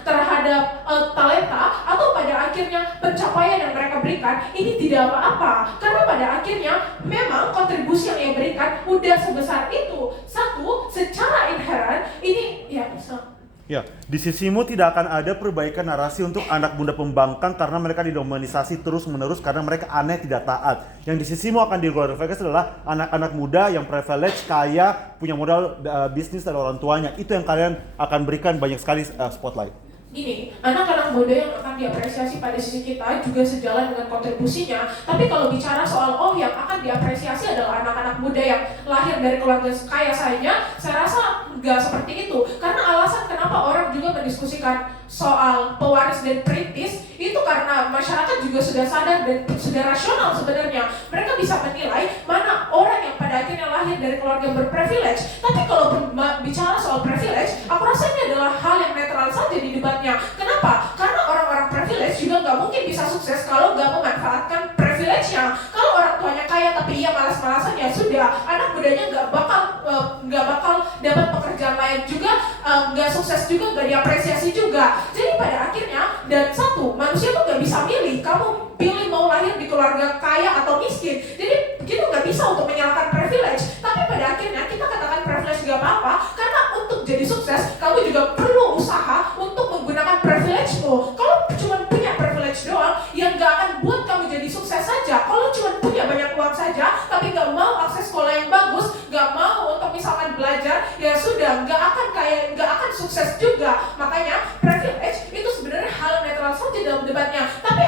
terhadap talenta atau pada akhirnya pencapaian yang mereka berikan, ini tidak apa-apa karena pada akhirnya memang kontribusi yang ia berikan udah sebesar itu. Satu, secara inherent ini ya bisa. Ya, di sisimu tidak akan ada perbaikan narasi untuk anak muda pembangkang karena mereka didominisasi terus-menerus karena mereka aneh tidak taat. Yang di sisimu akan diglorifikasi adalah anak-anak muda yang privilege, kaya, punya modal bisnis dari orang tuanya. Itu yang kalian akan berikan banyak sekali spotlight. Gini, anak-anak muda yang akan diapresiasi pada sisi kita juga sejalan dengan kontribusinya. Tapi kalau bicara soal yang akan diapresiasi adalah anak-anak muda yang lahir dari keluarga kaya saja, saya rasa nggak seperti itu. Karena alasan kenapa orang juga mendiskusikan soal pewaris dan perintis itu karena masyarakat juga sudah sadar dan sudah rasional sebenarnya. Mereka bisa menilai mana orang yang pada akhirnya lahir dari keluarga berprivilege. Tapi kalau bicara soal privilege, aku rasa ini adalah hal yang netral saja di debatnya. Kenapa? Karena orang-orang privilege juga nggak mungkin bisa sukses kalau nggak memanfaatkan privilege-nya. Kalau orang tuanya kaya tapi ia malas-malasan, ya sudah, anak mudanya nggak bakal dapat pekerjaan lain juga, nggak sukses juga, nggak diapresiasi juga. Jadi pada akhirnya, dan satu, manusia tuh nggak bisa milih, kamu pilih mau lahir di keluarga kaya atau miskin. Jadi kita nggak bisa untuk menyalahkan privilege. Tapi pada akhirnya kita katakan privilege nggak apa-apa, karena untuk jadi sukses, kamu juga perlu usaha untuk menggunakan privilege-mu. Kalau cuma punya privilege doang, yang nggak akan buat kamu jadi sukses saja. Kalau cuma punya banyak uang saja, tapi nggak mau akses sekolah yang bagus, nggak mau untuk misalkan belajar, ya sudah, nggak akan sukses juga. Makanya privilege itu sebenarnya hal netral saja dalam debatnya. Tapi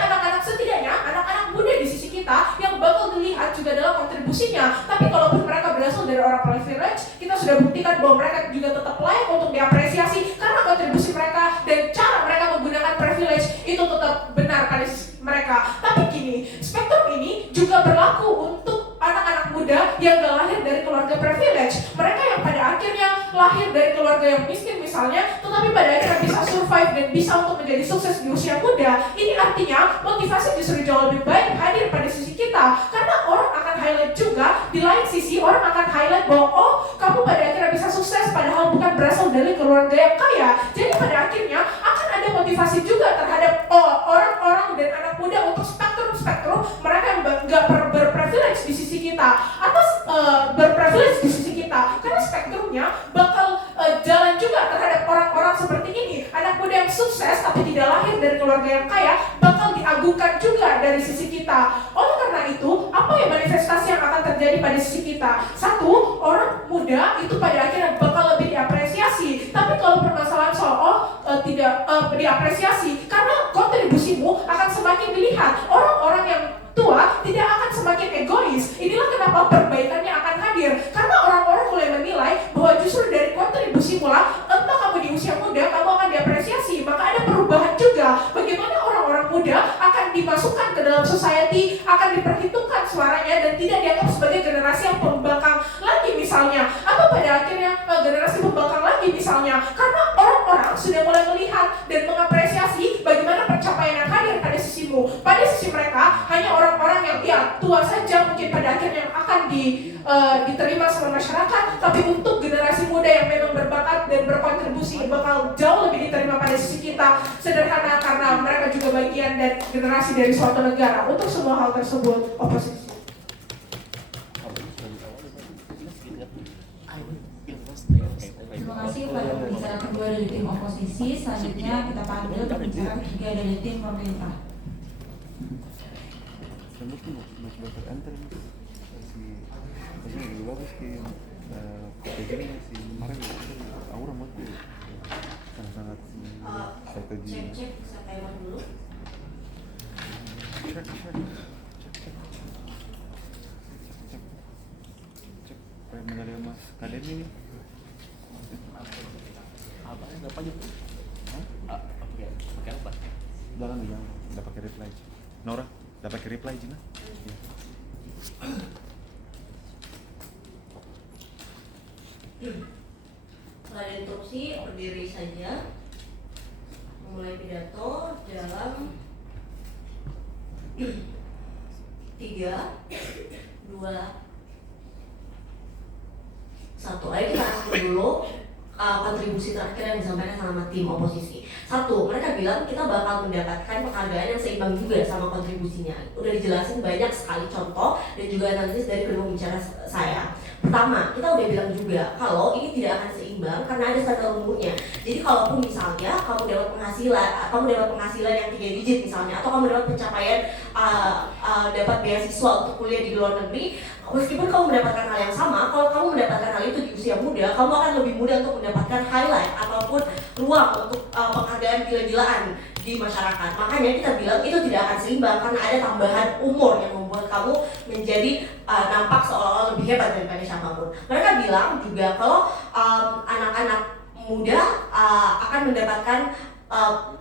setidaknya anak-anak muda di sisi kita yang bakal dilihat juga adalah kontribusinya. Tapi kalaupun mereka berasal dari orang privilege, kita sudah buktikan bahwa mereka juga tetap layak untuk diapresiasi karena kontribusi mereka dan cara mereka menggunakan privilege itu tetap benar pada sisi mereka. Tapi gini, spektrum ini juga berlaku untuk anak-anak muda yang gak lahir dari keluarga privilege. Mereka yang pada akhirnya lahir dari keluarga yang miskin misalnya, tetapi pada akhirnya bisa survive dan bisa untuk menjadi sukses di usia muda. Ini artinya motivasi justru jauh lebih baik hadir pada sisi kita. Karena orang akan highlight juga, di lain sisi orang akan highlight bahwa kamu pada akhirnya bisa sukses padahal bukan berasal dari keluarga yang kaya. Jadi pada akhirnya akan ada motivasi juga terhadap orang-orang dan anak muda untuk spektrum mereka yang gak berprivilege di sisi kita atau berprivilege di sisi kita, karena spektrumnya bakal jalan juga terhadap orang-orang seperti ini. Anak muda yang sukses tapi tidak lahir dari keluarga yang kaya bakal diagungkan juga dari sisi kita. Oleh karena itu, apa yang manifestasi yang akan terjadi pada sisi kita? Satu, orang muda itu pada akhirnya bakal lebih diapresiasi. Tapi kalau permasalahan soal tidak diapresiasi, karena kontribusimu akan semakin dilihat. Orang-orang yang tua tidak akan semakin egois. Inilah kenapa perbaikannya akan hadir. Karena orang-orang mulai menilai bahwa justru dari kontribusi mula, entah kamu di usia muda, kamu akan diapresiasi. Maka ada perubahan juga. Bagaimana orang-orang muda akan dimasukkan ke dalam society, akan diperhitungkan suaranya dan tidak dianggap sebagai generasi yang pembangkang lagi misalnya. Atau pada akhirnya generasi pembangkang lagi misalnya. Karena orang-orang sudah mulai melihat dan mengapresiasi bagaimana pencapaian yang hadir pada sisimu. Pada sisi mereka, hanya orang-orang yang tua saja mungkin pada akhirnya akan diterima sama masyarakat, tapi untuk generasi muda yang memang berbakat dan berkontribusi bakal jauh lebih diterima pada sisi kita. Sederhana karena mereka juga bagian dan generasi dari suatu negara. Untuk semua hal tersebut, oposisi. Terima kasih kepada pembicara kedua dari tim oposisi. Selanjutnya kita panggil pembicara ketiga dari tim pemerintah. Masih bagus sih, si kemarin aura buat strategi. Cek, saya timer dulu. Cek. Pengen mencari Mas Kadem ini. Apa aja? Pakai apa? Jangan. Udah pakai reply. Nora, udah pakai reply Cina? Setelah ada interupsi, berdiri saja. Memulai pidato dalam 3, 2, 1. Ayo kita rangkum dulu kontribusi terakhir yang disampaikan sama tim oposisi. 1, mereka bilang kita bakal mendapatkan penghargaan yang seimbang juga sama kontribusinya. Udah dijelasin banyak sekali contoh dan juga analisis dari kedua pembicara saya. Pertama, kita udah bilang juga kalau ini tidak akan seimbang karena ada standar umurnya. Jadi kalaupun misalnya kamu dapat penghasilan yang 3 digit misalnya, atau kamu dapat pencapaian dapat beasiswa untuk kuliah di luar negeri, meskipun kamu mendapatkan hal yang sama, kalau kamu mendapatkan hal itu di usia muda, kamu akan lebih mudah untuk mendapatkan highlight ataupun ruang untuk penghargaan gila-gilaan di masyarakat. Makanya kita bilang itu tidak akan seimbang karena ada tambahan umur yang membuat kamu menjadi nampak seolah-olah lebih hebat daripada siapapun. Mereka bilang juga kalau anak-anak muda akan mendapatkan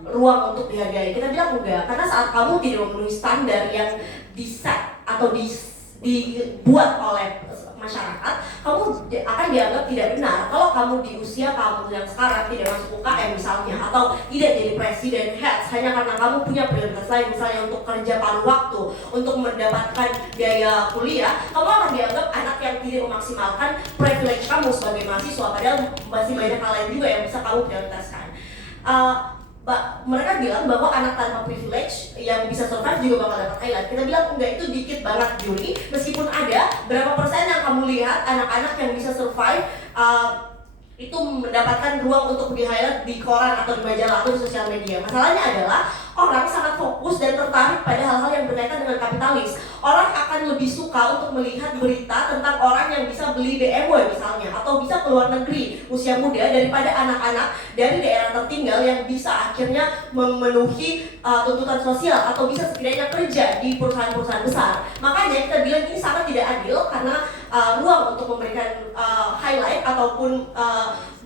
ruang untuk dihargai. Kita bilang enggak, karena saat kamu tidak memenuhi standar yang di-set atau dibuat oleh masyarakat, kamu akan dianggap tidak benar. Kalau kamu di usia kamu yang sekarang tidak masuk UKM misalnya, atau tidak jadi presiden heads hanya karena kamu punya prioritas lain, misalnya untuk kerja paruh waktu, untuk mendapatkan biaya kuliah, kamu akan dianggap anak yang tidak memaksimalkan privilege kamu sebagai mahasiswa, padahal masih banyak hal lain juga yang bisa kamu prioritaskan. Mereka bilang bahwa anak tanpa privilege yang bisa survive juga bakal dapat highlight. Kita bilang enggak, itu dikit banget Juri. Meskipun ada berapa persen yang kamu lihat anak-anak yang bisa survive itu mendapatkan ruang untuk di-highlight di koran atau di majalah atau di sosial media. Masalahnya adalah orang sangat fokus dan tertarik pada hal-hal yang berkaitan dengan kapitalis. Orang akan lebih suka untuk melihat berita tentang orang yang bisa beli BMW misalnya, atau bisa keluar negeri usia muda, daripada anak-anak dari daerah tertinggal yang bisa akhirnya memenuhi tuntutan sosial atau bisa setidaknya kerja di perusahaan-perusahaan besar. Makanya kita bilang ini sangat tidak adil karena ruang untuk memberikan highlight ataupun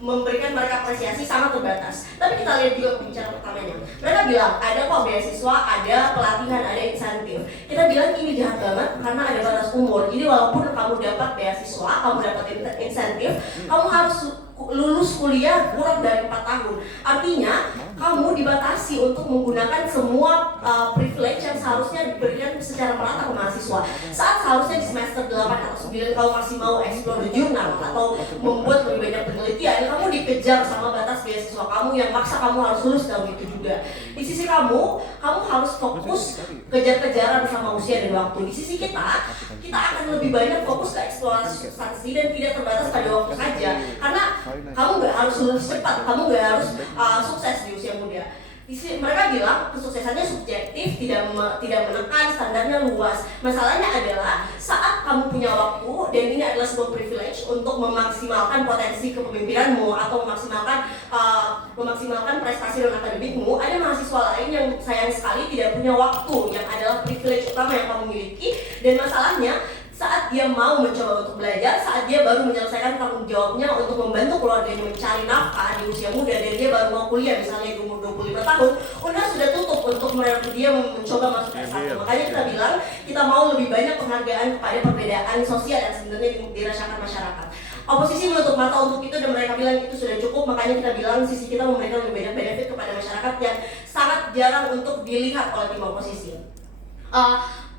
memberikan mereka apresiasi sangat terbatas. Tapi kita lihat juga pembicara pertamanya. Mereka bilang ada kok beasiswa, ada pelatihan, ada insentif. Kita bilang ini jahat banget karena ada batas umur. Jadi walaupun kamu dapat beasiswa, kamu dapat insentif, kamu harus lulus kuliah kurang dari 4 tahun. Artinya kamu dibatasi untuk menggunakan semua privilege yang seharusnya diberikan secara merata ke mahasiswa. Saat seharusnya di semester 8 atau 9 kamu masih mau explore the journal atau membuat lebih banyak penelitian, kamu dikejar sama batas beasiswa kamu yang maksa kamu harus lulus tahun itu juga. Di sisi kamu harus fokus kejar-kejaran sama usia dan waktu. Di sisi kita akan lebih banyak fokus ke eksplorasi substansi dan tidak terbatas pada waktu saja. Karena kamu nggak harus lulus cepat, kamu nggak harus sukses di usia muda. Mereka bilang kesuksesannya subjektif, tidak menekan, standarnya luas. Masalahnya adalah saat kamu punya waktu dan ini adalah sebuah privilege untuk memaksimalkan potensi kepemimpinanmu atau memaksimalkan prestasi dan akademikmu, ada mahasiswa lain yang sayang sekali tidak punya waktu yang adalah privilege utama yang kamu miliki. Dan masalahnya saat dia mau mencoba untuk belajar, saat dia baru menyelesaikan tanggung jawabnya untuk membantu keluarganya mencari nafkah di usia muda, dan dia baru mau kuliah misalnya di umur 25 tahun, UNAS sudah tutup untuk dia mencoba masuk S1. Makanya kita bilang kita mau lebih banyak penghargaan kepada perbedaan sosial yang sebenarnya dirasakan masyarakat. Oposisi menutup mata untuk itu dan mereka bilang itu sudah cukup. Makanya kita bilang sisi kita memberikan lebih banyak benefit kepada masyarakat yang sangat jarang untuk dilihat oleh tim oposisi.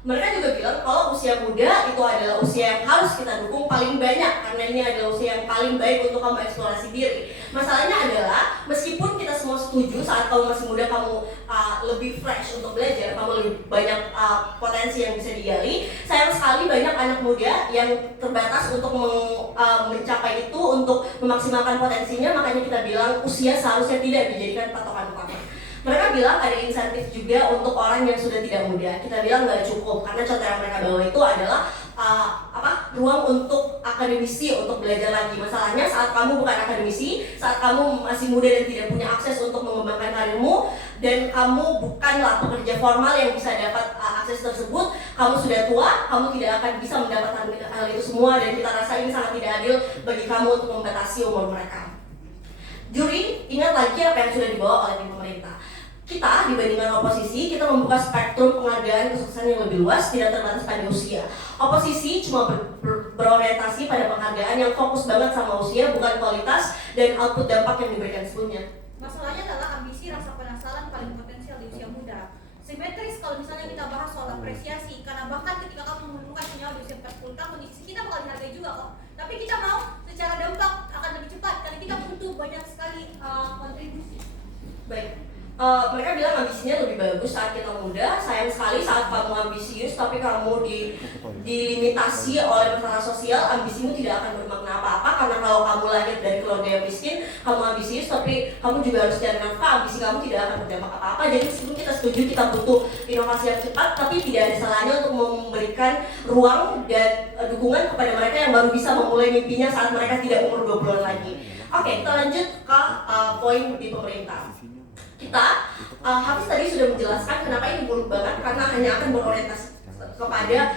Mereka juga bilang kalau usia muda itu adalah usia yang harus kita dukung paling banyak karena ini adalah usia yang paling baik untuk kamu eksplorasi diri. Masalahnya adalah meskipun kita semua setuju saat kamu masih muda kamu lebih fresh untuk belajar, kamu lebih banyak potensi yang bisa digali, sayang sekali banyak anak muda yang terbatas untuk mencapai itu, untuk memaksimalkan potensinya. Makanya kita bilang usia seharusnya tidak dijadikan patokan utama. Mereka bilang ada insentif juga untuk orang yang sudah tidak muda. Kita bilang nggak cukup karena contoh yang mereka bawa itu adalah ruang untuk akademisi untuk belajar lagi. Masalahnya saat kamu bukan akademisi, saat kamu masih muda dan tidak punya akses untuk mengembangkan karirmu, dan kamu bukanlah pekerja formal yang bisa dapat akses tersebut, kamu sudah tua, kamu tidak akan bisa mendapatkan hal itu semua, dan kita rasa ini sangat tidak adil bagi kamu untuk membatasi umur mereka. Juri, ingat lagi apa yang sudah dibawa oleh tim pemerintah. Kita dibandingkan oposisi, kita membuka spektrum penghargaan kesuksesan yang lebih luas, tidak terbatas pada usia. Oposisi cuma berorientasi pada penghargaan yang fokus banget sama usia, bukan kualitas dan output dampak yang diberikan sebelumnya. Masalahnya adalah ambisi, rasa penasaran paling potensial di usia muda. Simetris kalau misalnya kita bahas soal apresiasi, karena bahkan ketika kamu menemukan senyawa di usia 40 tahun, kita bakal dihargai juga kok. Tapi kita mau secara dampak akan lebih cepat, karena kita butuh banyak sekali kontribusi. Baik. Mereka bilang ambisinya lebih bagus saat kita muda. Sayang sekali saat kamu ambisius tapi kamu dilimitasi oleh masalah sosial, ambisimu tidak akan bermakna apa-apa. Karena kalau kamu lahir dari keluarga yang miskin, kamu ambisius tapi kamu juga harus cari nafkah, ambisi kamu tidak akan berdampak apa-apa. Jadi meskipun kita setuju kita butuh inovasi yang cepat, tapi tidak ada salahnya untuk memberikan ruang dan dukungan kepada mereka yang baru bisa memulai mimpinya saat mereka tidak umur 20-an lagi. Oke, kita lanjut ke poin di pemerintah. Kita, Hafiz tadi sudah menjelaskan kenapa ini buruk banget, karena hanya akan berorientasi kepada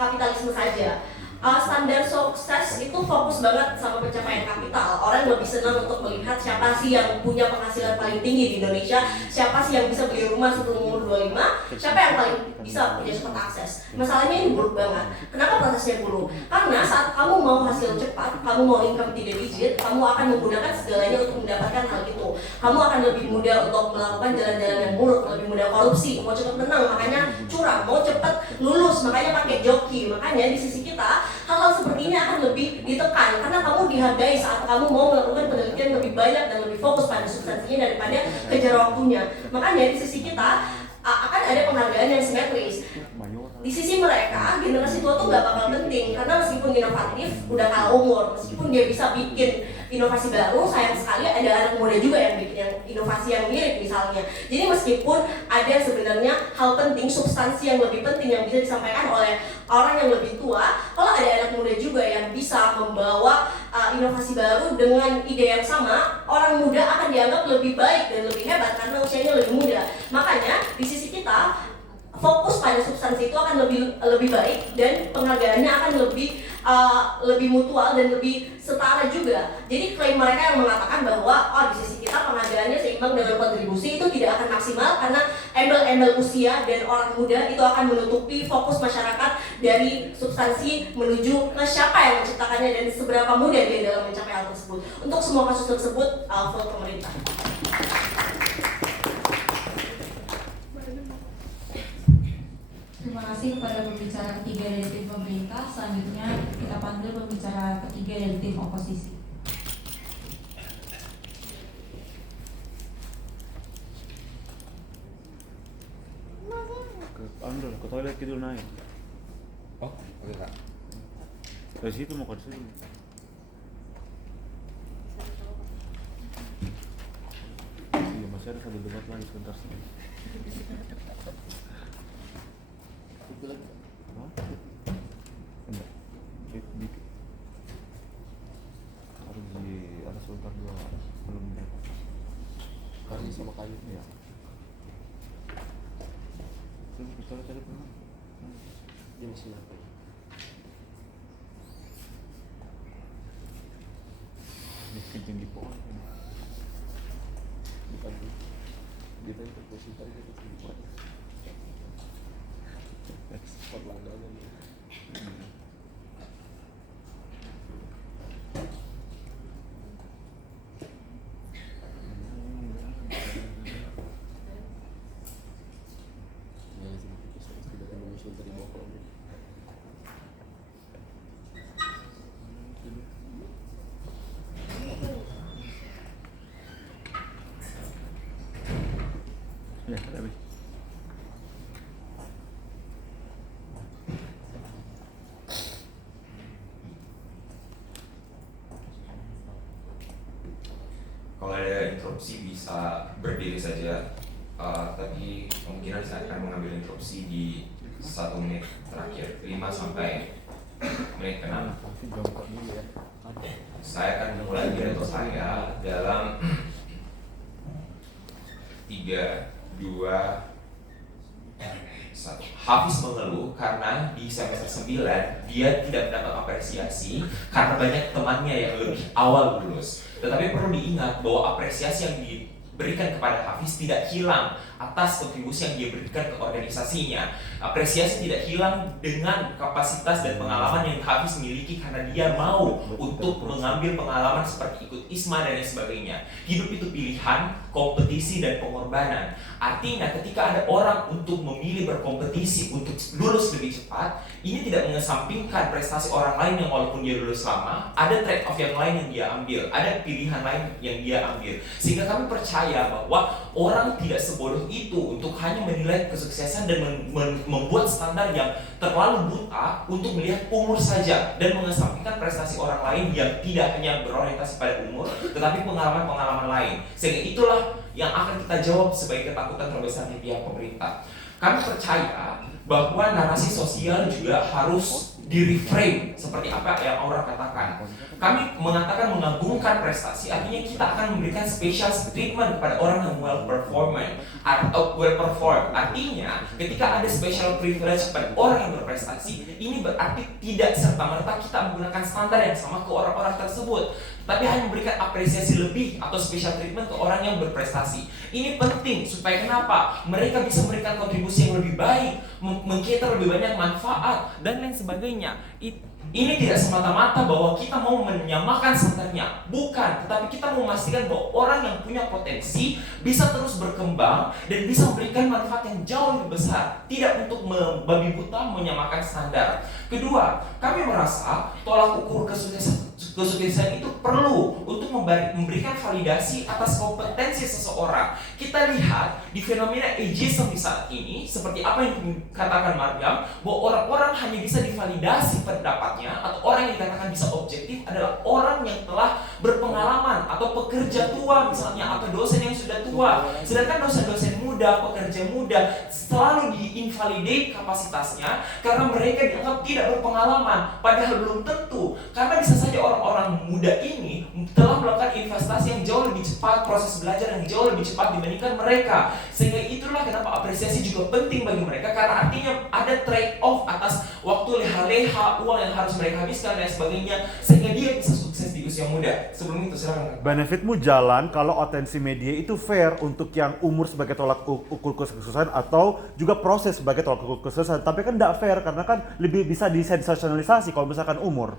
kapitalisme saja. Standar sukses itu fokus banget sama pencapaian kapital. Orang lebih senang untuk melihat siapa sih yang punya penghasilan paling tinggi di Indonesia, siapa sih yang bisa beli rumah sebelum umur 25, siapa yang paling bisa punya cepat akses. Masalahnya ini buruk banget. Kenapa prosesnya buruk? Karena saat kamu mau hasil cepat, kamu mau income 3 digit, kamu akan menggunakan segalanya untuk mendapatkan hal itu. Kamu akan lebih mudah untuk melakukan jalan-jalan yang buruk, lebih mudah korupsi, mau cepat menang, makanya curang, mau cepat lulus, makanya pakai joki. Makanya di sisi kita, hal-hal seperti ini akan lebih ditekan karena kamu dihargai saat kamu mau melakukan penelitian lebih banyak dan lebih fokus pada substansinya daripada kejar waktunya. Makanya di sisi kita akan ada penghargaan yang simetris. Di sisi mereka, generasi tua tuh gak bakal penting karena meskipun inovatif, udah kalah umur, meskipun dia bisa bikin inovasi baru, sayang sekali ada anak muda juga yang bikin yang inovasi yang mirip misalnya. Jadi meskipun ada sebenarnya hal penting, substansi yang lebih penting yang bisa disampaikan oleh orang yang lebih tua, kalau ada anak muda juga yang bisa membawa inovasi baru dengan ide yang sama, orang muda akan dianggap lebih baik dan lebih hebat karena usianya lebih muda. Makanya di sisi kita fokus pada substansi itu akan lebih baik dan penghargaannya akan lebih mutual dan lebih setara juga. Jadi klaim mereka yang mengatakan bahwa di sisi kita penghargaannya seimbang dengan kontribusi itu tidak akan maksimal karena embel-embel usia dan orang muda itu akan menutupi fokus masyarakat dari substansi menuju ke siapa yang menciptakannya dan seberapa mudah dia dalam mencapai hal tersebut. Untuk semua kasus tersebut, vote pemerintah. Terima kasih kepada pembicara ketiga dari tim pemerintah. Selanjutnya kita panggil pembicara ketiga dari tim oposisi. Ke toilet gitu naik. Oh, oke Kak. Dari situ mau ke situ. Iya, masih ada satu debat lagi sebentar sih. Enggak, dikit. Harus di atas sebentar dua belum Kayu sama kayu. ya. Terus kita cari pernah. Dia masih apa? Kencing di pohon. Bukan tuh. Kita itu posisi tadi kita di pohon. Spot langganan. Ya, habis. Kalau ada interupsi bisa berdiri saja, tapi kemungkinan saya akan mengambil interupsi di 1 menit terakhir, 5 sampai menit ke-6. Saya akan memulai pidato saya dalam 3, 2, 1. Hafiz mengeluh karena di semester 9 dia tidak mendapat apresiasi karena banyak temannya yang lebih awal lulus. Tetapi perlu diingat bahwa apresiasi yang diberikan kepada Hafiz tidak hilang atas kontribusi yang dia berikan ke organisasinya. Apresiasi tidak hilang dengan kapasitas dan pengalaman yang Hafiz miliki karena dia mau untuk mengambil pengalaman seperti ikut ISMA dan lain sebagainya. Hidup itu pilihan, kompetisi, dan pengorbanan. Artinya ketika ada orang untuk memilih berkompetisi untuk lulus lebih cepat, ini tidak mengesampingkan prestasi orang lain yang walaupun dia lulus lama, ada trade off yang lain yang dia ambil, ada pilihan lain yang dia ambil. Sehingga kami percaya bahwa orang tidak sebodoh itu untuk hanya menilai kesuksesan dan membuat standar yang terlalu buta untuk melihat umur saja dan mengesampingkan prestasi orang lain yang tidak hanya berorientasi pada umur tetapi pengalaman-pengalaman lain. Sehingga itulah yang akan kita jawab sebagai ketakutan terbesar di pihak pemerintah. Kami percaya bahwa narasi sosial juga harus di-reframe seperti apa yang Aura katakan. Kami mengatakan mengagungkan prestasi, artinya kita akan memberikan special treatment kepada orang yang well perform. Artinya ketika ada special privilege kepada orang yang berprestasi, ini berarti tidak serta-merta kita menggunakan standar yang sama ke orang-orang tersebut, tapi hanya memberikan apresiasi lebih atau special treatment ke orang yang berprestasi. Ini penting supaya kenapa? Mereka bisa memberikan kontribusi yang lebih baik, mengcater lebih banyak manfaat dan lain sebagainya. Ini tidak semata-mata bahwa kita mau menyamakan standarnya, bukan, tetapi kita mau memastikan bahwa orang yang punya potensi bisa terus berkembang dan bisa memberikan manfaat yang jauh lebih besar, tidak untuk membabi buta menyamakan standar. Kedua, kami merasa tolak ukur kesuksesan itu perlu untuk memberikan validasi atas kompetensi seseorang. Kita lihat di fenomena ageism di saat ini, seperti apa yang dikatakan Maryam, bahwa orang-orang hanya bisa divalidasi pendapatnya atau orang yang dikatakan bisa objektif adalah orang yang telah berpengalaman atau pekerja tua misalnya, atau dosen yang sudah tua. Sedangkan dosen-dosen muda, pekerja muda selalu diinvalidate kapasitasnya karena mereka dianggap tidak berpengalaman, padahal belum tentu, karena bisa saja orang-orang muda ini telah melakukan investasi yang jauh lebih cepat, proses belajar yang jauh lebih cepat dibandingkan mereka. Sehingga itulah kenapa apresiasi juga penting bagi mereka, karena artinya ada trade off atas waktu leha-leha, uang yang harus mereka habiskan dan sebagainya, sehingga dia bisa sukses di usia muda. Sebelum itu silakan. Benefitmu jalan kalau atensi media itu fair untuk yang umur sebagai tolak ukur kesuksesan atau juga proses sebagai tolak ukur kesuksesan. Tapi kan tidak fair karena kan lebih bisa disensasionalisasi kalau misalkan umur.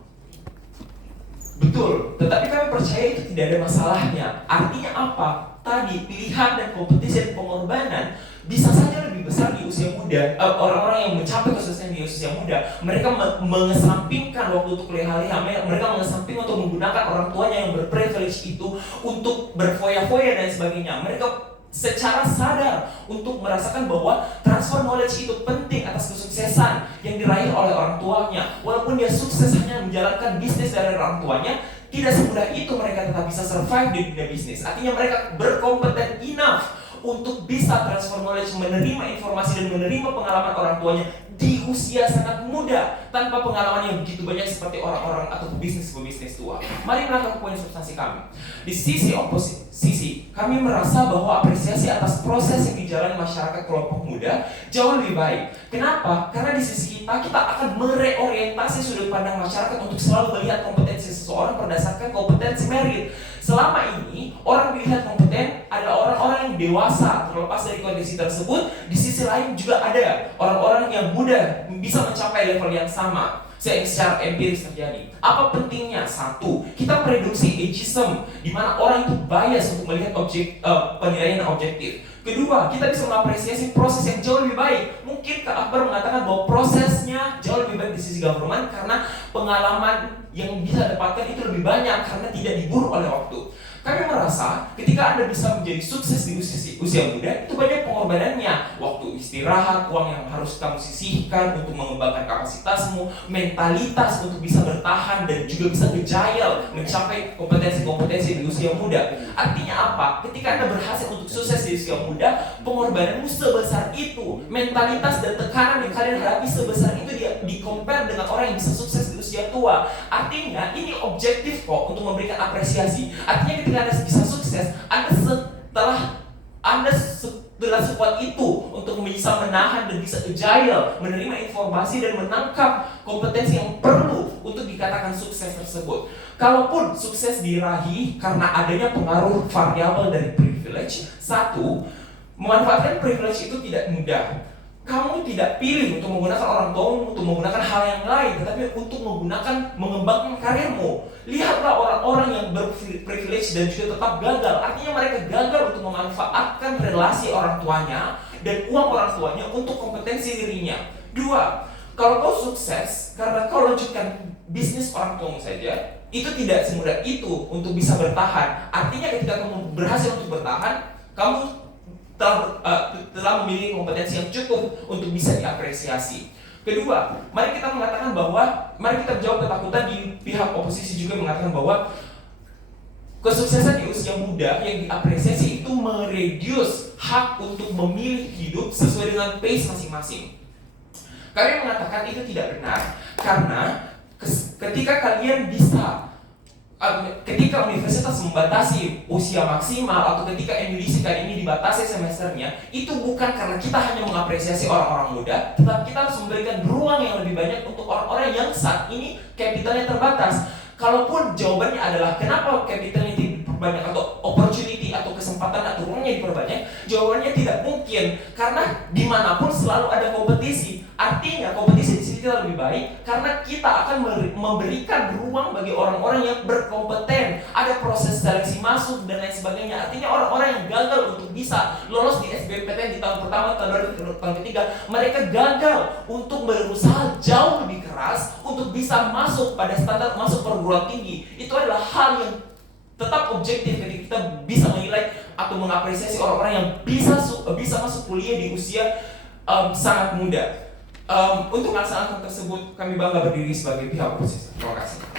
Betul, tetapi kami percaya itu tidak ada masalahnya. Artinya apa? Tadi pilihan dan kompetisi dan pengorbanan bisa saja lebih besar di usia muda. Orang-orang yang mencapai kesuksesan di usia muda, mereka mengesampingkan waktu untuk leha-leha, mereka mengesampingkan untuk menggunakan orang tuanya yang berprivilege itu untuk berfoya-foya dan sebagainya. Mereka secara sadar untuk merasakan bahwa transfer knowledge itu penting atas kesuksesan yang diraih oleh orang tuanya. Walaupun dia sukses hanya menjalankan bisnis dari orang tuanya, tidak semudah itu mereka tetap bisa survive di dunia bisnis. Artinya mereka berkompeten enough untuk bisa transfer knowledge, menerima informasi dan menerima pengalaman orang tuanya di usia sangat muda tanpa pengalaman yang begitu banyak seperti orang-orang atau pebisnis tua. Mari melangkah ke poin substansi kami. Di sisi oposisi, kami merasa bahwa apresiasi atas proses yang dijalani masyarakat kelompok muda jauh lebih baik. Kenapa? Karena di sisi kita akan mereorientasi sudut pandang masyarakat untuk selalu melihat kompetensi seseorang berdasarkan kompetensi merit. Selama ini, orang dilihat kompeten adalah orang-orang yang dewasa. Terlepas dari kondisi tersebut, di sisi lain juga ada orang-orang yang muda bisa mencapai level yang sama. Secara empiris terjadi. Apa pentingnya? Satu, kita mereduksi ageism, di mana orang itu bias untuk melihat penilaian yang objektif. Kedua, kita bisa mengapresiasi proses yang jauh lebih baik. Mungkin Kak Akbar mengatakan bahwa prosesnya jauh lebih baik di sisi government karena pengalaman yang bisa dapatkan itu lebih banyak karena tidak diburu oleh waktu. Kami merasa ketika Anda bisa menjadi sukses di usia muda, itu banyak pengorbanannya. Waktu istirahat, uang yang harus kamu sisihkan untuk mengembangkan kapasitasmu, mentalitas untuk bisa bertahan dan juga bisa agile, mencapai kompetensi-kompetensi di usia muda. Artinya apa? Ketika Anda berhasil untuk sukses di usia muda, pengorbananmu sebesar itu. Mentalitas dan tekanan yang kalian hadapi sebesar itu di-compare dengan orang yang bisa sukses di usia tua. Artinya ini objektif kok untuk memberikan apresiasi. Artinya ketika Anda bisa sukses, Anda setelah sekuat itu untuk bisa menahan dan bisa agile, menerima informasi dan menangkap kompetensi yang perlu untuk dikatakan sukses tersebut. Kalaupun sukses diraih karena adanya pengaruh variabel dari privilege, satu, memanfaatkan privilege itu tidak mudah. Kamu tidak pilih untuk menggunakan orang tuamu untuk menggunakan hal yang lain, tetapi untuk mengembangkan karirmu. Lihatlah orang-orang yang berprivilege dan juga tetap gagal. Artinya mereka gagal untuk memanfaatkan relasi orang tuanya dan uang orang tuanya untuk kompetensi dirinya. Dua, kalau kau sukses karena kau lanjutkan bisnis orang tuamu saja, itu tidak semudah itu untuk bisa bertahan. Artinya ketika kamu berhasil untuk bertahan, kamu telah memiliki kompetensi yang cukup untuk bisa diapresiasi. Kedua, mari kita jawab ketakutan di pihak oposisi juga mengatakan bahwa kesuksesan di usia muda yang diapresiasi itu mereduce hak untuk memilih hidup sesuai dengan pace masing-masing. Kami mengatakan itu tidak benar karena ketika kalian bisa ketika universitas membatasi usia maksimal atau ketika MUDC kali ini dibatasi semesternya, itu bukan karena kita hanya mengapresiasi orang-orang muda, tetapi kita harus memberikan ruang yang lebih banyak untuk orang-orang yang saat ini kapitalnya terbatas. Kalaupun jawabannya adalah kenapa kapitalnya diperbanyak atau opportunity atau kesempatan atau ruangnya diperbanyak, jawabannya tidak mungkin karena dimanapun selalu ada kompetisi. Artinya kompetisi di sini kita lebih baik karena kita akan memberikan ruang bagi orang-orang yang berkompeten. Ada proses seleksi masuk dan lain sebagainya. Artinya orang-orang yang gagal untuk bisa lolos di SBMPTN di tahun pertama, tahun ketiga, mereka gagal untuk berusaha jauh lebih keras untuk bisa masuk pada standar masuk perguruan tinggi. Itu adalah hal yang tetap objektif ketika kita bisa menilai atau mengapresiasi orang-orang yang bisa masuk kuliah di usia sangat muda. Untuk melaksanakan tersebut, kami bangga berdiri sebagai pihak oposisi. Terima kasih.